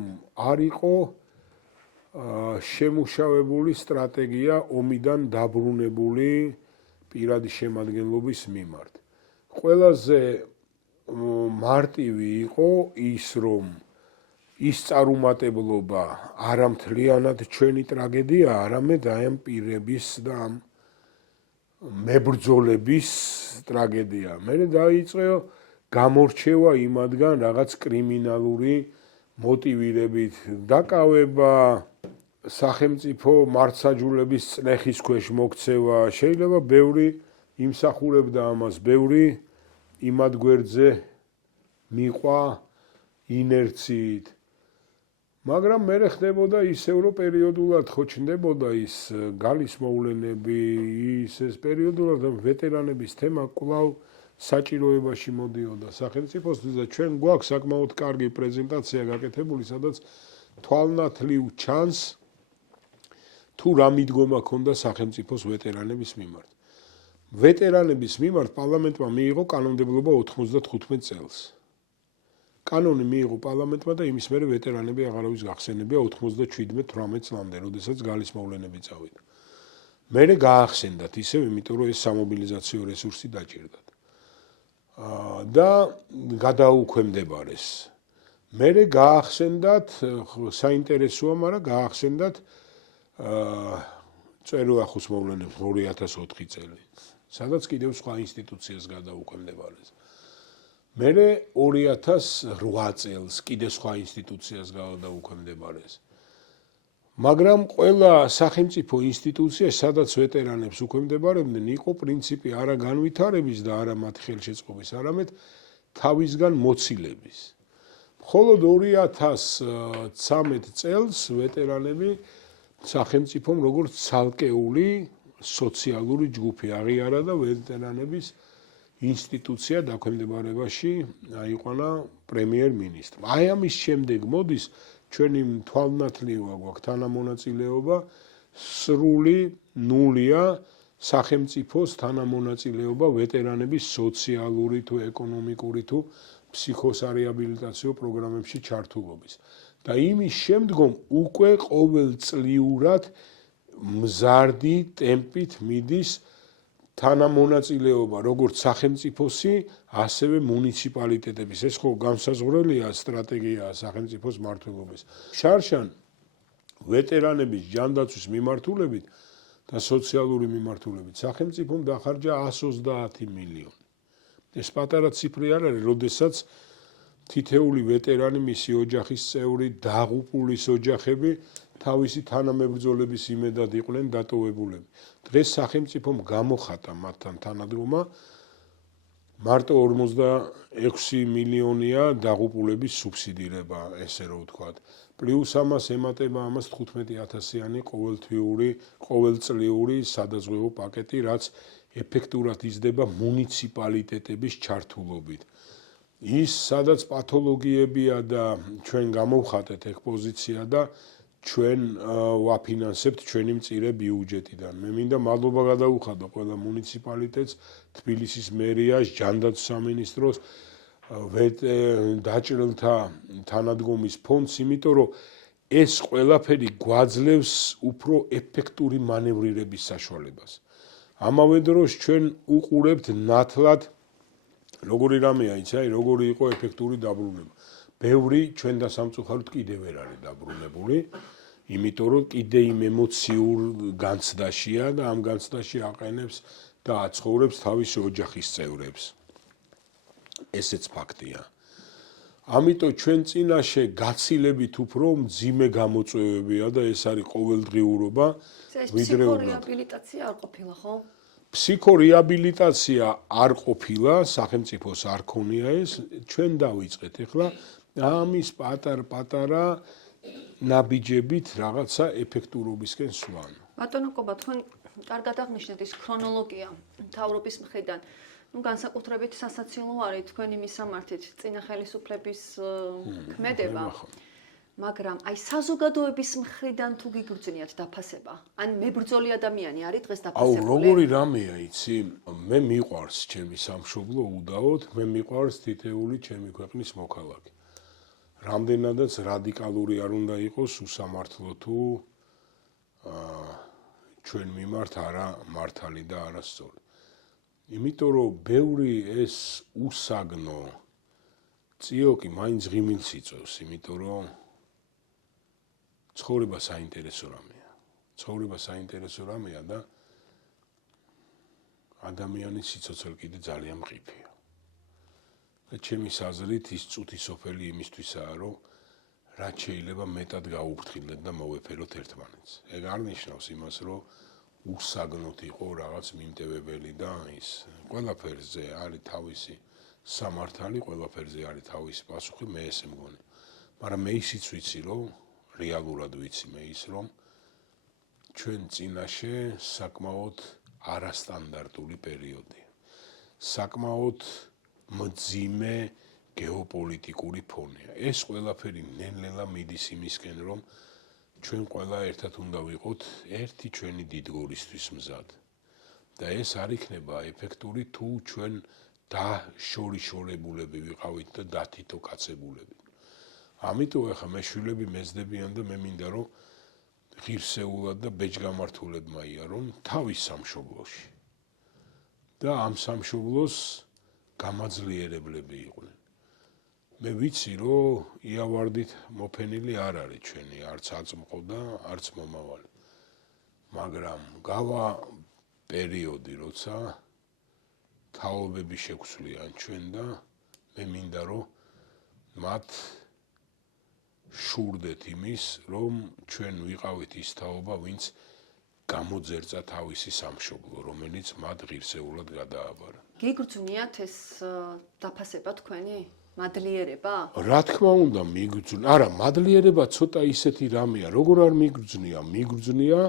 არ იყო შემუშავებული სტრატეგია ომიდან დაბრუნებული პირადი შემადგენლობის მიმართ. ყველაზე მარტივი იყო ის, რომ ის წარუმატებლობა არა მთლიანად ჩვენი ტრაგედია, არამედ აი ამ პირების და ამ მებრძოლების ტრაგედია. მერე დაიწყო გამორჩევა იმათგან რაღაც კრიმინალური მოტივირებით დაკავება, სახელმწიფო მართლმსაჯულების წლეხის ქვეშ მოქცევა, შეიძლება ბევრი იმსახურებდა ამას, ბევრი იმად გვერდზე მიყვა ინერციით. მაგრამ მერე ხდებოდა ისევ, რომ პერიოდულად ხო ჩნდებოდა ის გალის მოვლენები, ეს პერიოდულად ვეტერანების თემა კვლავ საჭიროებაში მოდიოდა სახელმწიფოსთვის და ჩვენ გვაქვს საკმაოდ კარგი პრეზენტაცია გაკეთებული, სადაც თვალნათლივ ჩანს თუ რა მიდგომა ქონდა სახელმწიფოს ვეტერანების მიმართ. ვეტერანების მიმართ პარლამენტმა მიიღო კანონმდებლობა 95 წელს. კანონი მიიღო პარლამენტმა და იმის მერე ვეტერანები აღარავის გახსენებია 97-18 წლამდე, როდესაც გალის მოვლენები წავიდა. მერე გაახსენდათ ისევ, იმიტომ რომ ეს სამობილიზაციო რესურსი დაჭირდათ. და გადაუქვემდებარეს. მერე გაახსენდათ, საინტერესოა, მაგრამ გაახსენდათ წერილახოს მოვლენებს 2004 წელი, სადაც კიდევ სხვა ინსტიტუციას გადაუქვემდებარეს. მერე 2008 წელს კიდევ სხვა ინსტიტუციას გადაუქვემდებარეს. მაგრამ ყველა სახელმწიფო ინსტიტუცია, სადაც ვეტერანებს უქვემდებარებდნენ, იყო პრინციპი არა განვითარების და არა მათ ხელშეწყობის, არამედ თავისგან მოცილების. მხოლოდ 2013 წელს ვეტერანები სახელმწიფომ როგორც ცალკეული სოციალური ჯგუფი აღიარა და ვეტერანების ინსტიტუცია დაქვემდებარებაში აიყვანა პრემიერ-მინისტრმა. აი ამის შემდეგ მოდის ჩვენი თვალნათლივი გვაქვს თანამონაწილეობა, სრული ნულია სახელმწიფოს თანამონაწილეობა ვეტერანების სოციალური თუ ეკონომიკური თუ ფსიქოსარეაბილიტაციო პროგრამებში ჩართულობის. და იმის შემდგომ უკვე ყოველწლიურად მზარდი ტემპით მიდის თანამონაწილეობა როგორც სახელმწიფოსი, ასევე მუნიციპალიტეტების. ეს ხო განსაზღვრელია სტრატეგია სახელმწიფოს მმართველობის. შარშან ვეტერანების ჯანდაცვის მიმართულებით და სოციალური მიმართულებით სახელმწიფომ დახარჯა 130 მილიონი. ეს პატარა ციფრი არ არის, როდესაც თითეული ვეტერანი, მისი ოჯახის წევრი, დაღუპულის ოჯახები თავისი თანამებრძოლების იმედად იყვნენ დატოვებულები. დღეს სახელმწიფომ გამოხატა მათთან თანადგომა მარტო 46 მილიონია დაღუპულების სუბსიდირება, ესე რომ ვთქვათ. პლუს ამას ემატება ამას 15,000-იანი ყოველწლიური სადაზღვევო პაკეტი, რაც ეფექტურად იზრდება მუნიციპალიტეტების ჩართულობით. ის, სადაც პათოლოგიებია და ჩვენ გამოვხატეთ ეგ პოზიცია და ჩვენ ვაფინანსებთ ჩვენი მწირე ბიუჯეტიდან. მე მინდა მადლობა გადაუხადო ყველა მუნიციპალიტეტს, თბილისის მერიას, ჯანდაცვის სამინისტროს, დაჭრილთა თანადგომის ფონდს, იმიტომ რომ ეს ყველაფერი გვაძლევს უფრო ეფექტური მანევრირების საშუალებას. ამავე დროს ჩვენ უყურებთ ნათლად როგორი რამეა იცი, როგორი იყო ეფექტური დაბრუნება. ბევრი ჩვენ და სამწუხაროდ კიდევ ვერ არის დაბრუნებული, იმიტომ რომ კიდე იმ ემოციურ განცდაშია და ამ განცდაში აყენებს და აცხოვრებს თავისი ოჯახის წევრებს. ესეც ფაქტია. ამიტომ ჩვენ წინაშე გაცილებით უფრო მძიმე გამოწვევებია და ეს არის ყოველდღიურობა, ვიდრე ფსიქორეაბილიტაცია არ ყოფილა, ხო? ფსიქორეაბილიტაცია არ ყოფილა, სახელმწიფოს არ ქონია ეს, ჩვენ დავიწყეთ ახლა ამის პატარ-პატარა ნაბიჯებით რაღაცა ეფექტურობისკენ სვან. ბატონო კობა, თქვენ კარგად აღნიშნეთ ის ქრონოლოგია მთავრობის მხრიდან. განსაკუთრებით სასაცილო არის თქვენი მისამართით წინა ხელისუფლების ქმედება. მაგრამ აი საზოგადოების მხრიდან თუ გიგრძნიათ დაფასება, ან მებრძოლი ადამიანი არის დღეს დაფასებული? როგორი რამეა, იცი, მე მიყვარს ჩემი სამშობლო უდაოდ, მე მიყვარს თითეული ჩემი ქვეყნის მოქალაქე. რამდენადაც რადიკალური არ უნდა იყოს უსამართლო თუ ჩვენ მიმართ არა მართალი და არასწორი. იმიტომ რომ ბევრი ეს უსაგნო წიოკი მაინც ღიმილს იწვევს, იმიტომ რომ ცხოვრება საინტერესო რამეა. ცხოვრება საინტერესო რამეა და ადამიანის სიცოცხლე კიდე ძალიან მყიფეა. და ჩემის აზრით ის წუთი სოფელი იმისთვისაა, რომ რაც შეიძლება მეტად გაუფრთხილდეთ და მოვეფეროთ ერთმანეთს. ეგ არ ნიშნავს იმას, რომ უსაგნოთ იყო რაღაც მიმტევებელი და ის ყველაფერზე არის თავისი სამართალი, ყველაფერზე არის თავისი პასუხი, მე ესე მგონი. მაგრამ მე ისიც ვიცი, რომ რეალურად ვიცი მე ის, რომ ჩვენ წინაშე საკმაოდ არასტანდარტული პერიოდია. საკმაოდ მძიმე გეოპოლიტიკური ფონია. ეს ყველაფერი ნელ-ნელა მიდის იმისკენ, რომ ჩვენ ყველა ერთად უნდა ვიყოთ ერთი ჩვენი დიდგორისთვის მზად. და ეს არ იქნება ეფექტური თუ ჩვენ დაშორიშორებულები ვიყავით და დათითო კაცებულები. ამიტომ ახლა მე შვილები მეძდებიან და მე მინდა რომ ღირსეულად და ბეჯგამართულებმა იარონ თავის სამშობლოში. და ამ სამშობლოს გამაძლიერებლები იყვნენ. მე ვიცი რომ იავარდით მოფენილი არ არის ჩვენი არც აწმყო და არც მომავალი. მაგრამ გავა პერიოდი, როცა თაობები შეგვცვლიან ჩვენ და მე მინდა რომ მათ შურდეთ იმის, რომ ჩვენ ვიყავით ის თაობა, ვინც გამოძერწა თავისი სამშობლო, რომელიც მათ ღირსეულად გადააბარა. გიგრძნიათ ეს დაფასება თქვენი? მადლიერება? რა თქმა უნდა, მიგრძნია. არა, მადლიერება ცოტა ისეთი რამეა, როგორ არ მიგრძნია, მიგრძნია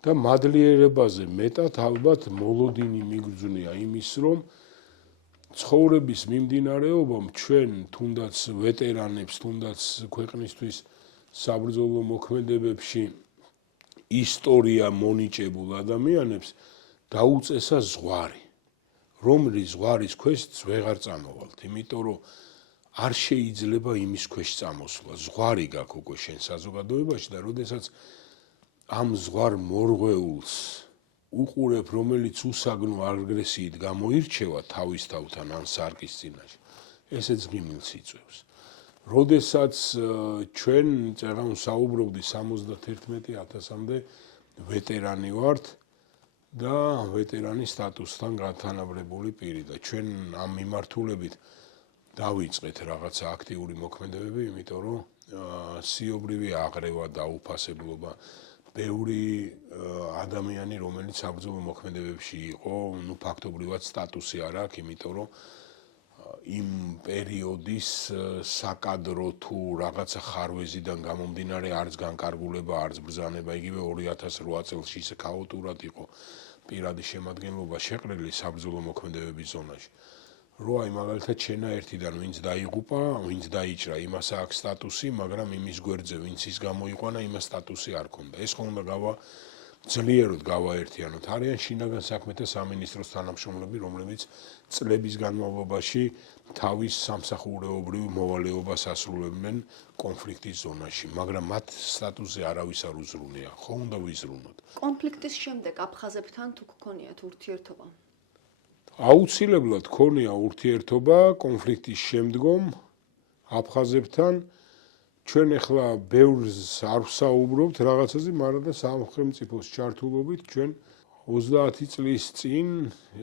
და მადლიერებაზე მეტად ალბათ მოლოდინი მიგრძნია იმის, რომ ცხოვრების მიმდინარეობამ ჩვენ თუნდაც ვეტერანებს, თუნდაც ქვეყნისთვის საბრძოლო მოქმედებებში ისტორია მონიჭებულ ადამიანებს დაუწესა ზღვარი, რომლის ზღვარის ქვეშ ვეღარ წამოვალთ, იმიტომ რომ არ შეიძლება იმის ქვეშ წამოსვლა. ზღვარი გაქვს უკვე შენ საზოგადოებაში და როდესაც ამ ზღვარ მორღვეულს უყურებ, რომელიც უსაგნო აგრესიით გამოირჩევა თავის თავთან ან სარკის წინაშე, ესეც ღიმილს იწვევს. როდესაც ჩვენ წერან საუბრობდი 71,000-მდე ვეტერანი ვართ და ვეტერანის სტატუსთან განთანაბრებული პირი და ჩვენ ამ მიმართულებით დავიწყეთ რაღაცა აქტიური მოქმედებები, იმიტომ რომ სიობრივი აღრევა და უფასებლობა ბევრი ადამიანი, რომელიც საბრძოლო მოქმედებებში იყო, ფაქტობრივად სტატუსი არ აქვს, იმიტომ რომ იმ პერიოდის საკადრო თუ რაღაცა ხარვეზიდან გამომდინარე არც განკარგულება, არც ბრძანება, იგივე 2008 წელს ისე ქაოტურად იყო პირადი შემადგენლობა შეყრილი საბრძოლო მოქმედებების ზონაში. რო აი მაგალითად შენაერთიდან ვინც დაიღუპა, ვინც დაიჭრა, იმას აქვს სტატუსი, მაგრამ იმის გვერდზე ვინც ის გამოიყვანა, იმას სტატუსი არ ქონდა. ეს ხო უნდა ძლიეროდ გავაერთიანოთ. არიან შინაგან საქმეთა სამინისტროს თანამშრომლები, რომლებიც წლების განმავლობაში თავის სამსახურეობრივ მოვალეობას ასრულებდნენ კონფლიქტის ზონაში, მაგრამ მათ სტატუსზე არავის არ უზრუნია. ხო უნდა ვიზრუნოთ. კონფლიქტის შემდეგ აფხაზებთან თუ გქონიათ ურთიერთობა? აუცილებლად ქონია ურთიერთობა კონფლიქტის შემდგომ აფხაზებთან. ჩვენ ახლა ბევრს არ ვსაუბრობთ რაღაცაზე, მაგრამ და სახელმწიფოს ჩართულობით ჩვენ 30 წლის წინ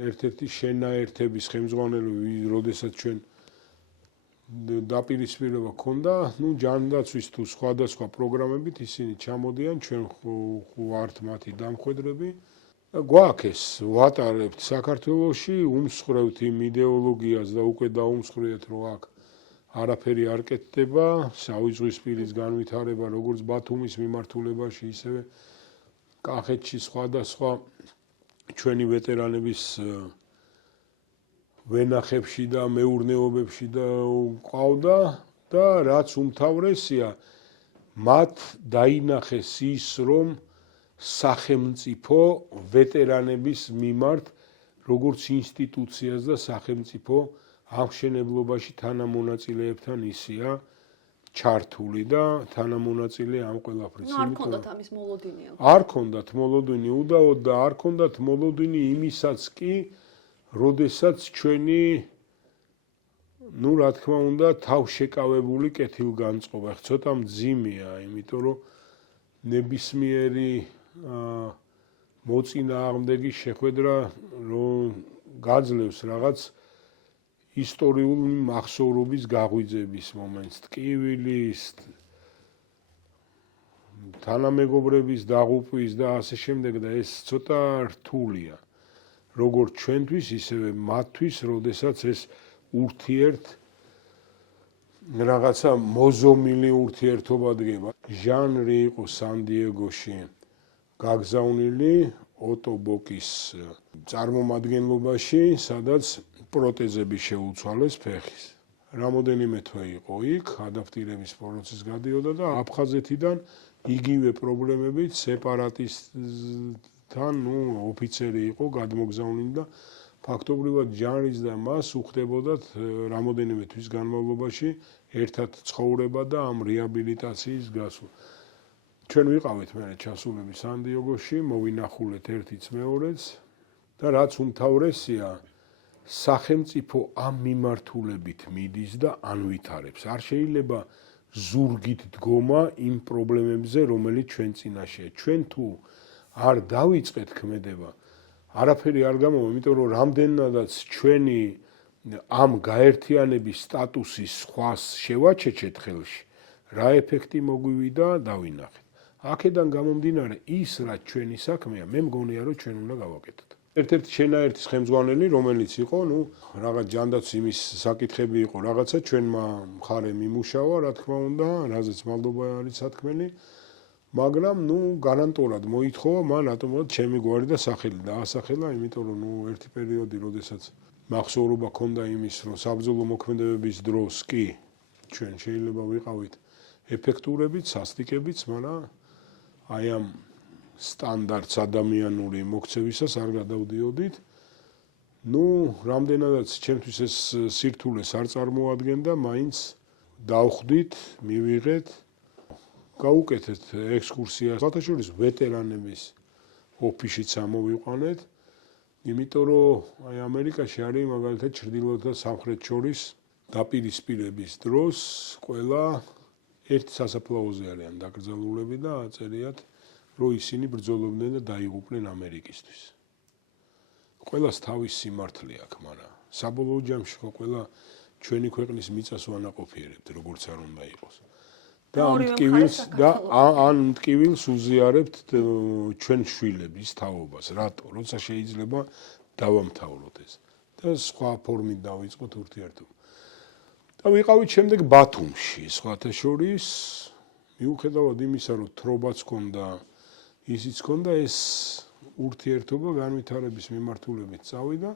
ერთ-ერთი შენაერთების ხელმძღვანელი, როდესაც ჩვენ დაპირისპირება ქონდა, ჯანდაცვის თუ სხვადასხვა პროგრამებით ისინი ჩამოდიან, ჩვენ ვართ მათი დამხვედრები. გვაქვს ვატარებთ საქართველოში, უმსხვრევთ იმ იდეოლოგიას და უკვე დაუმსხვრიეთ, რომ აქ არაფერი არ კეთდება, სავიზღვისპირის განვითარება როგორც ბათუმის მიმართულებაში, ისევე კახეთში სხვადასხვა ჩვენი ვეტერანების ვენახებში და მეურნეობებში და ყავდა და რაც უმთავრესია, მათ დაინახეს ის, რომ სახელმწიფო ვეტერანების მიმართ როგორც ინსტიტუციას და სახელმწიფო ამშენებლობაში თანამონაწილეებთან ისია ჩართული და თანამონაწილე ამ ყველაფრის. არ ქონდათ ამის მოლოდინი? არ ქონდათ მოლოდინი უდაოდ და არ ქონდათ მოლოდინი იმისაც კი, როდესაც ჩვენი რა თქმა უნდა თავშეკავებული კეთილგანწყობა ცოტა მძიმეა, იმიტომ რომ ნებისმიერი მოწინააღმდეგის შეხვედრა რომ გაძლევს რაღაც ისტორიული მახსოვრობის გაღვიძების მომენტს, ტკივილის, თანამეგობრების დაღუპვის და ასე შემდეგ და ეს ცოტა რთულია. როგორც ჩვენთვის, ისევე მათთვის, როდესაც ეს რაღაცა მოზომილი ურთიერთობა დგება. ჟანრი იყო სან-დიეგოში გაგზავნილი ოტო ბოკის წარმომადგენლობაში, სადაც პროტეზები შეუცვალეს ფეხის. რამოდენიმე თვე იყო იქ, ადაპტირების პროცესს გადიოდა და აფხაზეთიდან იგივე პრობლემებით სეპარატისტთან, ოფიცერი იყო გადმოგზავნილი და ფაქტობრივად ჟანრის და მას უხდებოდათ რამოდენიმე თვის განმავლობაში ერთად ცხოვრება და ამ რეაბილიტაციის გასვლა. ჩვენ ვიყავით მერე ჩასულები სან-დიეგოში, მოვინახულეთ ერთიც მეორეც და რაც უმთავრესია, სახელმწიფო ამ მიმართულებით მიდის და ანვითარებს. არ შეიძლება ზურგით დგომა იმ პრობლემებზე, რომელიც ჩვენ წინაშეა. ჩვენ თუ არ დავიწყეთ ქმედება, არაფერი არ გამოვა, იმიტომ რომ რამდენადაც ჩვენი ამ გაერთიანების სტატუსის სხვას შევაჩეჩეთ ხელში, რა ეფექტი მოგვივიდა დავინახეთ. აქედან გამომდინარე, ის რაც ჩვენი საქმეა, მე მგონია რომ ჩვენ უნდა გავაკეთოთ. ერთ-ერთი შენაერთის ხელმძღვანელი, რომელიც იყო, რაღაც ჯანდაცვის იმის საკითხები იყო, რაღაცა ჩვენმა მხარემ იმუშავა, რა თქმა უნდა, რაზეც მადლობა არის სათქმელი, მაგრამ გარანტულად მოითხოვა მან ატომად ჩემი გვარი და სახელი დაასახელა, იმიტომ რომ ერთი პერიოდი, როდესაც მახსოვრობა ქონდა იმის, რომ საბრძოლო მოქმედებების დროს კი ჩვენ შეიძლება ვიყავით ეფექტურებით, სასტიკებით, მაგრამ აი ამ სტანდარტს ადამიანური მოქცევისას არ გადავდიოდით. რამდენადაც ჩემთვის ეს სირთულეს არ წარმოადგენდა, მაინც დავხვდით, მივიღეთ, გავუკეთეთ ექსკურსია. საერთაშორისო ვეტერანების ოფისშიც ამოვიყვანეთ, იმიტომ რომ აი ამერიკაში არის მაგალითად ჩრდილოეთ და სამხრეთ შორის დაპირისპირების დროს ყველა ერთ სასაფლაოზე არიან დაკრძალულები და აწერიათ, რომ ისინი ბრძოლობდნენ და დაიღუპნენ ამერიკისთვის. ყველას თავის სიმართლე აქვს, მაგრამ საბოლოო ჯამში ხო ყველა ჩვენი ქვეყნის მიწას ვანაყოფიერებთ, როგორც არ უნდა იყოს. და ამ მტკივილს უზიარებთ ჩვენ შვილების თაობას. რატო? როცა შეიძლება დავამთავროთ ეს და სხვა ფორმით დავიწყოთ ურთიერთობა. და ვიყავით შემდეგ ბათუმში, სხვათა შორის, მიუხედავად იმისა, რომ თრობაც ჰქონდა, ისიც ჰქონდა, ეს ურთიერთობა განვითარების მიმართულებით წავიდა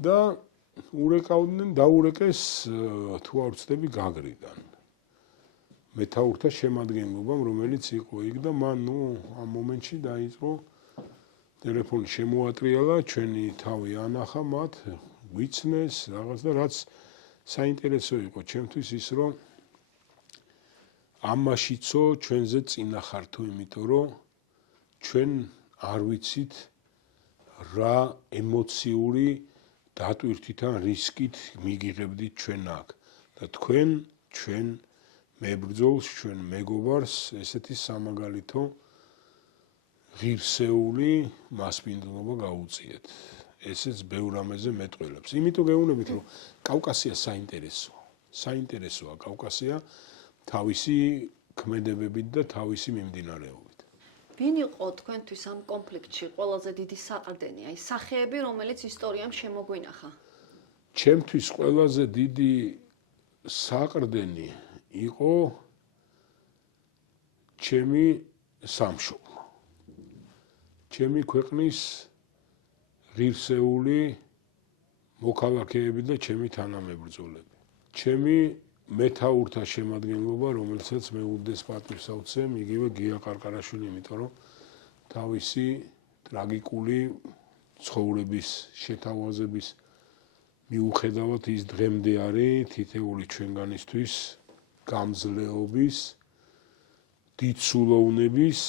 და დაურეკეს თუ არ ვცდები გაგრიდან. მეთაურთა შემადგენლობამ, რომელიც იყო იქ და მან ამ მომენტში დაიწყო ტელეფონი შემოატრიალა, ჩვენი თავი ანახა მათ, გვიცნეს რაღაც და რაც საინტერესო იყო ჩემთვის ის, რომ ამაშიცო ჩვენზე წინა ხარ თუ იმიტომ, რომ ჩვენ არ ვიცით რა ემოციური დატვირთით ან რისკით მიგიღებდით ჩვენ აქ და ჩვენ მებრძოლს, ჩვენ მეგობარს ესეთი სამაგალითო ღირსეული მასპინძლობა გაუწიეთ. ესეც ბევრ რამეზე მეტყველებს. იმიტომ გეუბნებით, რომ კავკასია საინტერესოა კავკასია თავისი ქმედებებით და თავისი მიმდინარეობით. ვინ იყო თქვენთვის ამ კონფლიქტში ყველაზე დიდი საყრდენი, აი სახეები, რომელიც ისტორიამ შემოგვინახა? ჩემთვის ყველაზე დიდი საყრდენი იყო ჩემი სამშობლო. ჩემი ქვეყნის ღირსეული მოქალაქეები და ჩემი თანამებრძოლები. ჩემი მეთაურთა შემადგენლობა, რომელსაც მე უდდეს პატივს ავცემ, იგივე გია ყარყარაშვილი, იმიტომ რომ თავისი ტრაგიკული ცხოვრების შეთავაზების მიუხედავად ის დღემდე არის თითეული ჩვენგანისთვის გამძლეობის, დიდ სულოვნების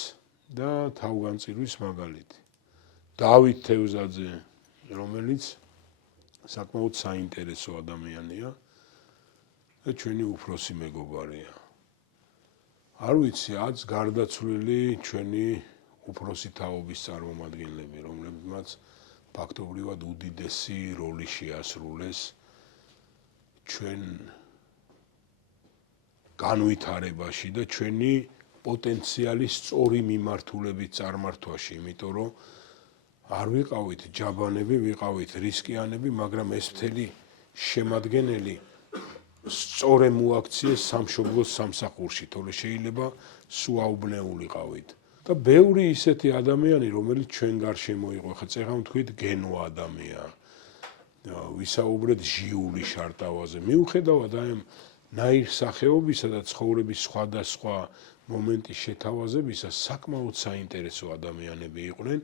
და თავგანწირვის მაგალითი. დავით თევზაძე, რომელიც საკმაოდ საინტერესო ადამიანია და ჩვენი უფროსი მეგობარია. არ ვიცი, აც გარდაცვლილი ჩვენი უფროსი თაობის წარმომადგენლები, რომლებმაც ფაქტობრივად უდიდესი როლი შეასრულეს ჩვენ განვითარებაში და ჩვენი პოტენციალის სწორი მიმართულებით წარმართვაში, იმიტომ რომ არ ვიყავით ჯაბანები, ვიყავით რისკიანები, მაგრამ ეს მთელი შემადგენელი სწორ მოაქციეს სამშობლოს სამსახურში, თორე შეიძლება სუაუბნეულიყავით. და ბევრი ისეთი ადამიანი, რომელიც ჩვენ გარშემო იყო, ხა წეღან ვთქვით გენო ადამია, ვისაუბრეთ ჟიული შარტავაზე, მიუხედავად აი ამ ნაირსახეობისა და ცხოვრების სხვადასხვა მომენტის შეთავაზებისა, საკმაოდ საინტერესო ადამიანები იყვნენ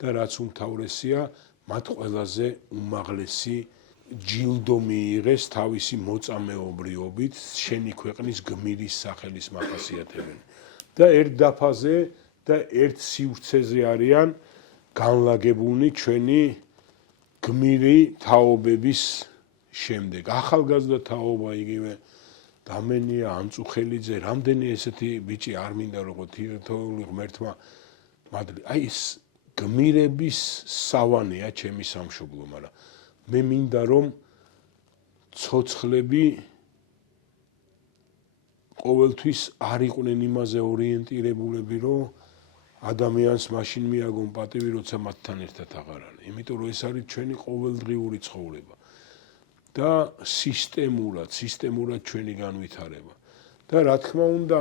და რაც უმთავრესია, მათ ყველაზე უმაღლესი ჯილდო მიიღეს თავისი მოწამეობრიობით, შენი ქვეყნის გმირის სახელის მახასიათებელი. და ერთ დაფაზე და ერთ სივრცეზე არიან განლაგებულნი ჩვენი გმირი თაობების შემდეგ. ახალგაზრდა თაობა იგივე დამენია, ანწუხელიძე, რამდენი ესეთი ბიჭი არ მინდა როგორ თითოეული ღმერთმა მადლი. აი ეს გმირების სავანეა ჩემი სამშობლო, მაგრამ მე მინდა რომ ცოცხლები ყოველთვის არ იყვნენ იმაზე ორიენტირებულები, რომ ადამიანს მაშინ მიაგონ პატივი, როცა მათთან ერთად აღარ არის. იმიტომ რომ ეს არის ჩვენი ყოველდღიური ცხოვრება და სისტემურად ჩვენი განვითარება. და რა თქმა უნდა,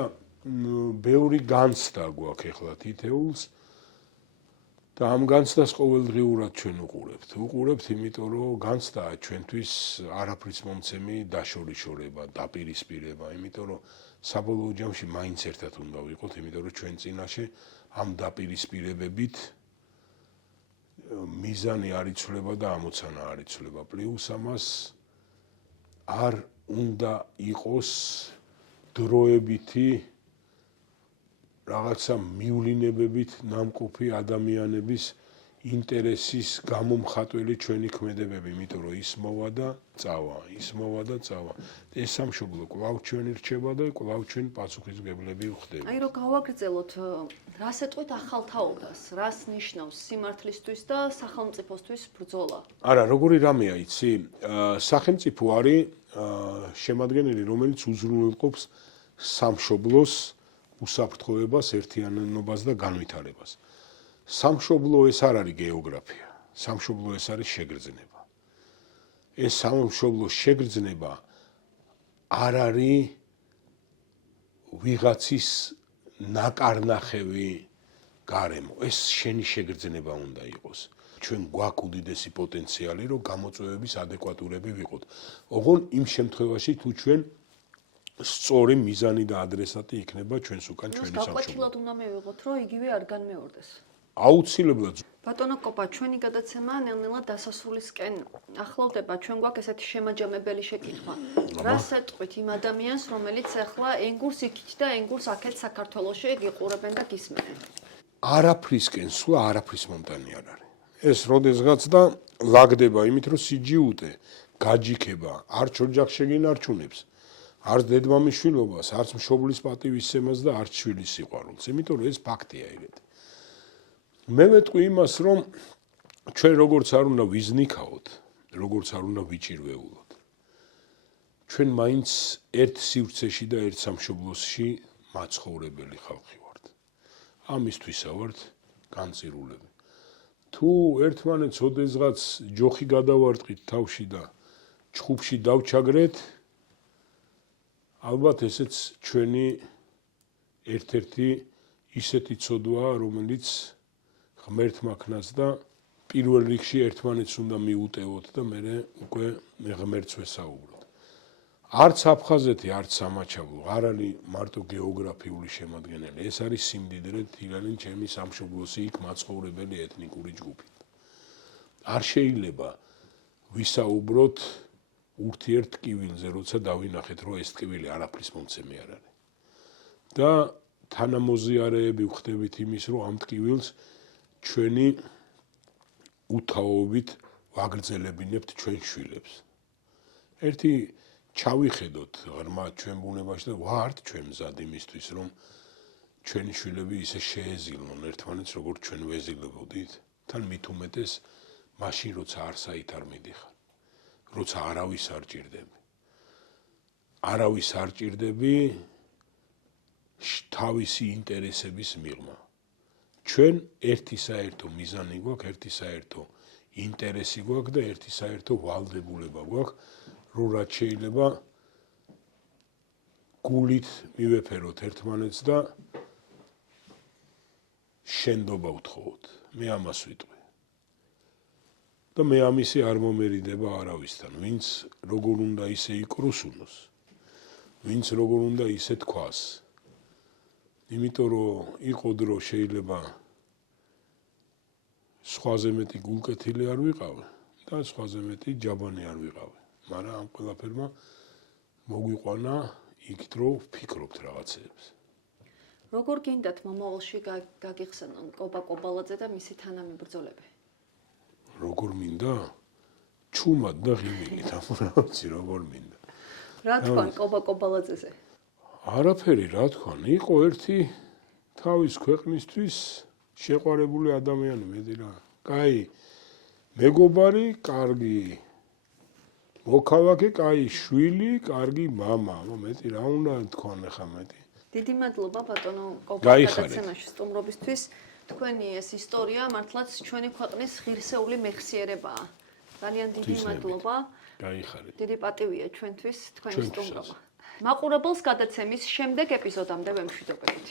ბევრი განცდა გვაქვს ახლა თითეულს და ამ განცდას ყოველდღიურად ჩვენ უყურებთ, იმიტომ რომ განცდაა ჩვენთვის არაფრის მომცემი დაშორიშორება, დაპირისპირება, იმიტომ რომ საბოლოო ჯამში მაინც ერთად უნდა ვიყოთ, იმიტომ რომ ჩვენ წინაშე ამ დაპირისპირებებით მიზანი არ იცვლება და ამოცანა არ იცვლება. პლუს ამას არ უნდა იყოს დროებითი რაღაცა მივლინებებით ნამყოფი ადამიანების ინტერესის გამომხატველი ჩვენი ქმედებები, იმიტომ რომ ის მოვა და წავა, ის მოვა და წავა. ეს სამშობლო კვლავ ჩვენი რჩება და კვლავ ჩვენ პასუხისმგებლები ვხდებით. აი რომ გავაგრძელოთ, რას ეტყვით ახალ თაობას, რას ნიშნავს სიმართლისთვის და სახელმწიფოსთვის ბრძოლა? არა, როგორი რამეა, იცი? სახელმწიფო არის შემადგენელი, რომელიც უზრუნველყოფს სამშობლოს უსაფრთხოებას, ერთიანობას და განვითარებას. სამშობლო ეს არ არის გეოგრაფია, სამშობლო ეს არის შეგრძნება. ეს სამშობლოს შეგრძნება არ არის ვიღაცის ნაკარნახევი გარემო. ეს შენი შეგრძნება უნდა იყოს. ჩვენ გვაქვს უდიდესი პოტენციალი, რომ გამოწვევების ადეკვატურები ვიყოთ. ოღონ იმ შემთხვევაში, თუ ჩვენ სწორი მიზანი და ადრესატი იქნება ჩვენს უკან ჩვენი სამშობლო. გაკვეთილად უნდა მივიღოთ, რომ იგივე არ განმეორდეს. აუცილებლად. ბატონო კოპა, ჩვენი გადაცემა ნელ-ნელა დასასრულისკენ ახლოვდება. ჩვენ გვაქვს ესეთი შემაჯამებელი შეკითხვა. რას ეტყვით იმ ადამიანს, რომელიც ახლა ენგურს იქით და ენგურს აქეთ საქართველოში გიყურებენ და გისმენენ? არაფრისკენ სულ არაფრის მომტანი არ არის. ეს როდესღაც და ლაგდება იმით, რომ სიჯიუტე, გაჯიქება, არც ოჯახ შეგინარჩუნებს, არც დედმამის შვილობას, არც მშობლის პატივისცემას და არც შვილის სიყვარულს. იმიტომ რომ ეს ფაქტია ეგეთი. მე ვეტყვი იმას, რომ ჩვენ როგორც არ უნდა ვიზნიქაოთ, როგორც არ უნდა ვიჭირვეულოთ. ჩვენ მაინც ერთ სივრცეში და ერთ სამშობლოში მაცხოვრებელი ხალხი ვართ. ამისთვისა ვართ განწირულები. თუ ერთმანეთს ოდესღაც ჯოხი გადავარტყით თავში და ჩხუბში დავჩაგრეთ, ალბათ ესეც ჩვენი ერთ-ერთი ისეთი ცოდვაა, რომელიც ღმერთმა ქნას და პირველ რიგში ერთმანეთს უნდა მიუტევოთ და მერე უკვე ღმერთს ვესაუბროთ. არც აფხაზეთი, არც სამაჩაბლო არ არის მარტო გეოგრაფიული შემადგენელი. ეს არის სიმდიდრე თილიანი ჩემი სამშობლოსი იქ მაცხოვრებელი ეთნიკური ჯგუფი. არ შეიძლება ვისაუბროთ ურთიერთ ტკივილზე, როცა დავინახეთ, რომ ეს ტკივილი არაფრის მომცემი არ არის. და თანამოზიარეები ვხდებით იმის, რომ ამ ტკივილს ჩვენი უთაობით ვაგრძელებინებთ ჩვენ შვილებს. ერთი ჩავიხედოთ ღრმა ჩვენ ბუნებაში და ვართ ჩვენ მზად იმისთვის, რომ ჩვენი შვილები ისე შეეზილნონ ერთმანეთს, როგორც ჩვენ ვეზილებოდით, თან მით უმეტეს მაშინ, როცა არსაით არ მიდიხარ, როცა არავის არ ჭირდები. არავის არ ჭირდები თავისი ინტერესების მიღმა. ჩვენ ერთი საერთო მიზანი გვაქვს, ერთი საერთო ინტერესი გვაქვს და ერთი საერთო ვალდებულება გვაქვს, რომ რაც შეიძლება გულით მივეფეროთ ერთმანეთს და შენდობა ვთხოვოთ. მე ამას ვიტყვი. და მე ამისი არ მომერიდება არავისთან, ვინც როგორ უნდა ისე იკრუსუნოს, ვინც როგორ უნდა ისე თქვას. იმიტომ რომ იყო დრო შეიძლება სხვაზე მეტი გულკეთილი არ ვიყავ და სხვაზე მეტი ჯაბანი არ ვიყავ. მაგრამ ამ ყველაფერმა მოგვიყვანა იქით, რომ ვფიქრობთ რაღაცეებს. როგორ გინდათ მომავალში გაგიხსენონ კობა კობალაძე და მისი თანამებრძოლები? როგორ მინდა? ჩუმად და ღიმილით, ამრავაცი როგორ მინდა. რა თქვან კობა კობალაძეზე? არაფერი რა თქვან, იყო ერთი თავის ქვეყნისთვის შეყვარებული ადამიანი, მედი რა. კაი, მეგობარი, კარგი მოქალაქე, კაი შვილი, კარგი მამა. მეტი რა უნდა თქვან ახლა მეტი. დიდი მადლობა ბატონო კობა გადაცემაში სტუმრობისთვის. თქვენი ეს ისტორია მართლაც ჩვენი ქვეყნის ღირსეული მეხსიერებაა. ძალიან დიდი მადლობა. გაიხარეთ. დიდი პატივია ჩვენთვის თქვენი სტუმრობა. მაყურებელს გადაცემის შემდეგ ეპიზოდამდე ვემშვიდობებით.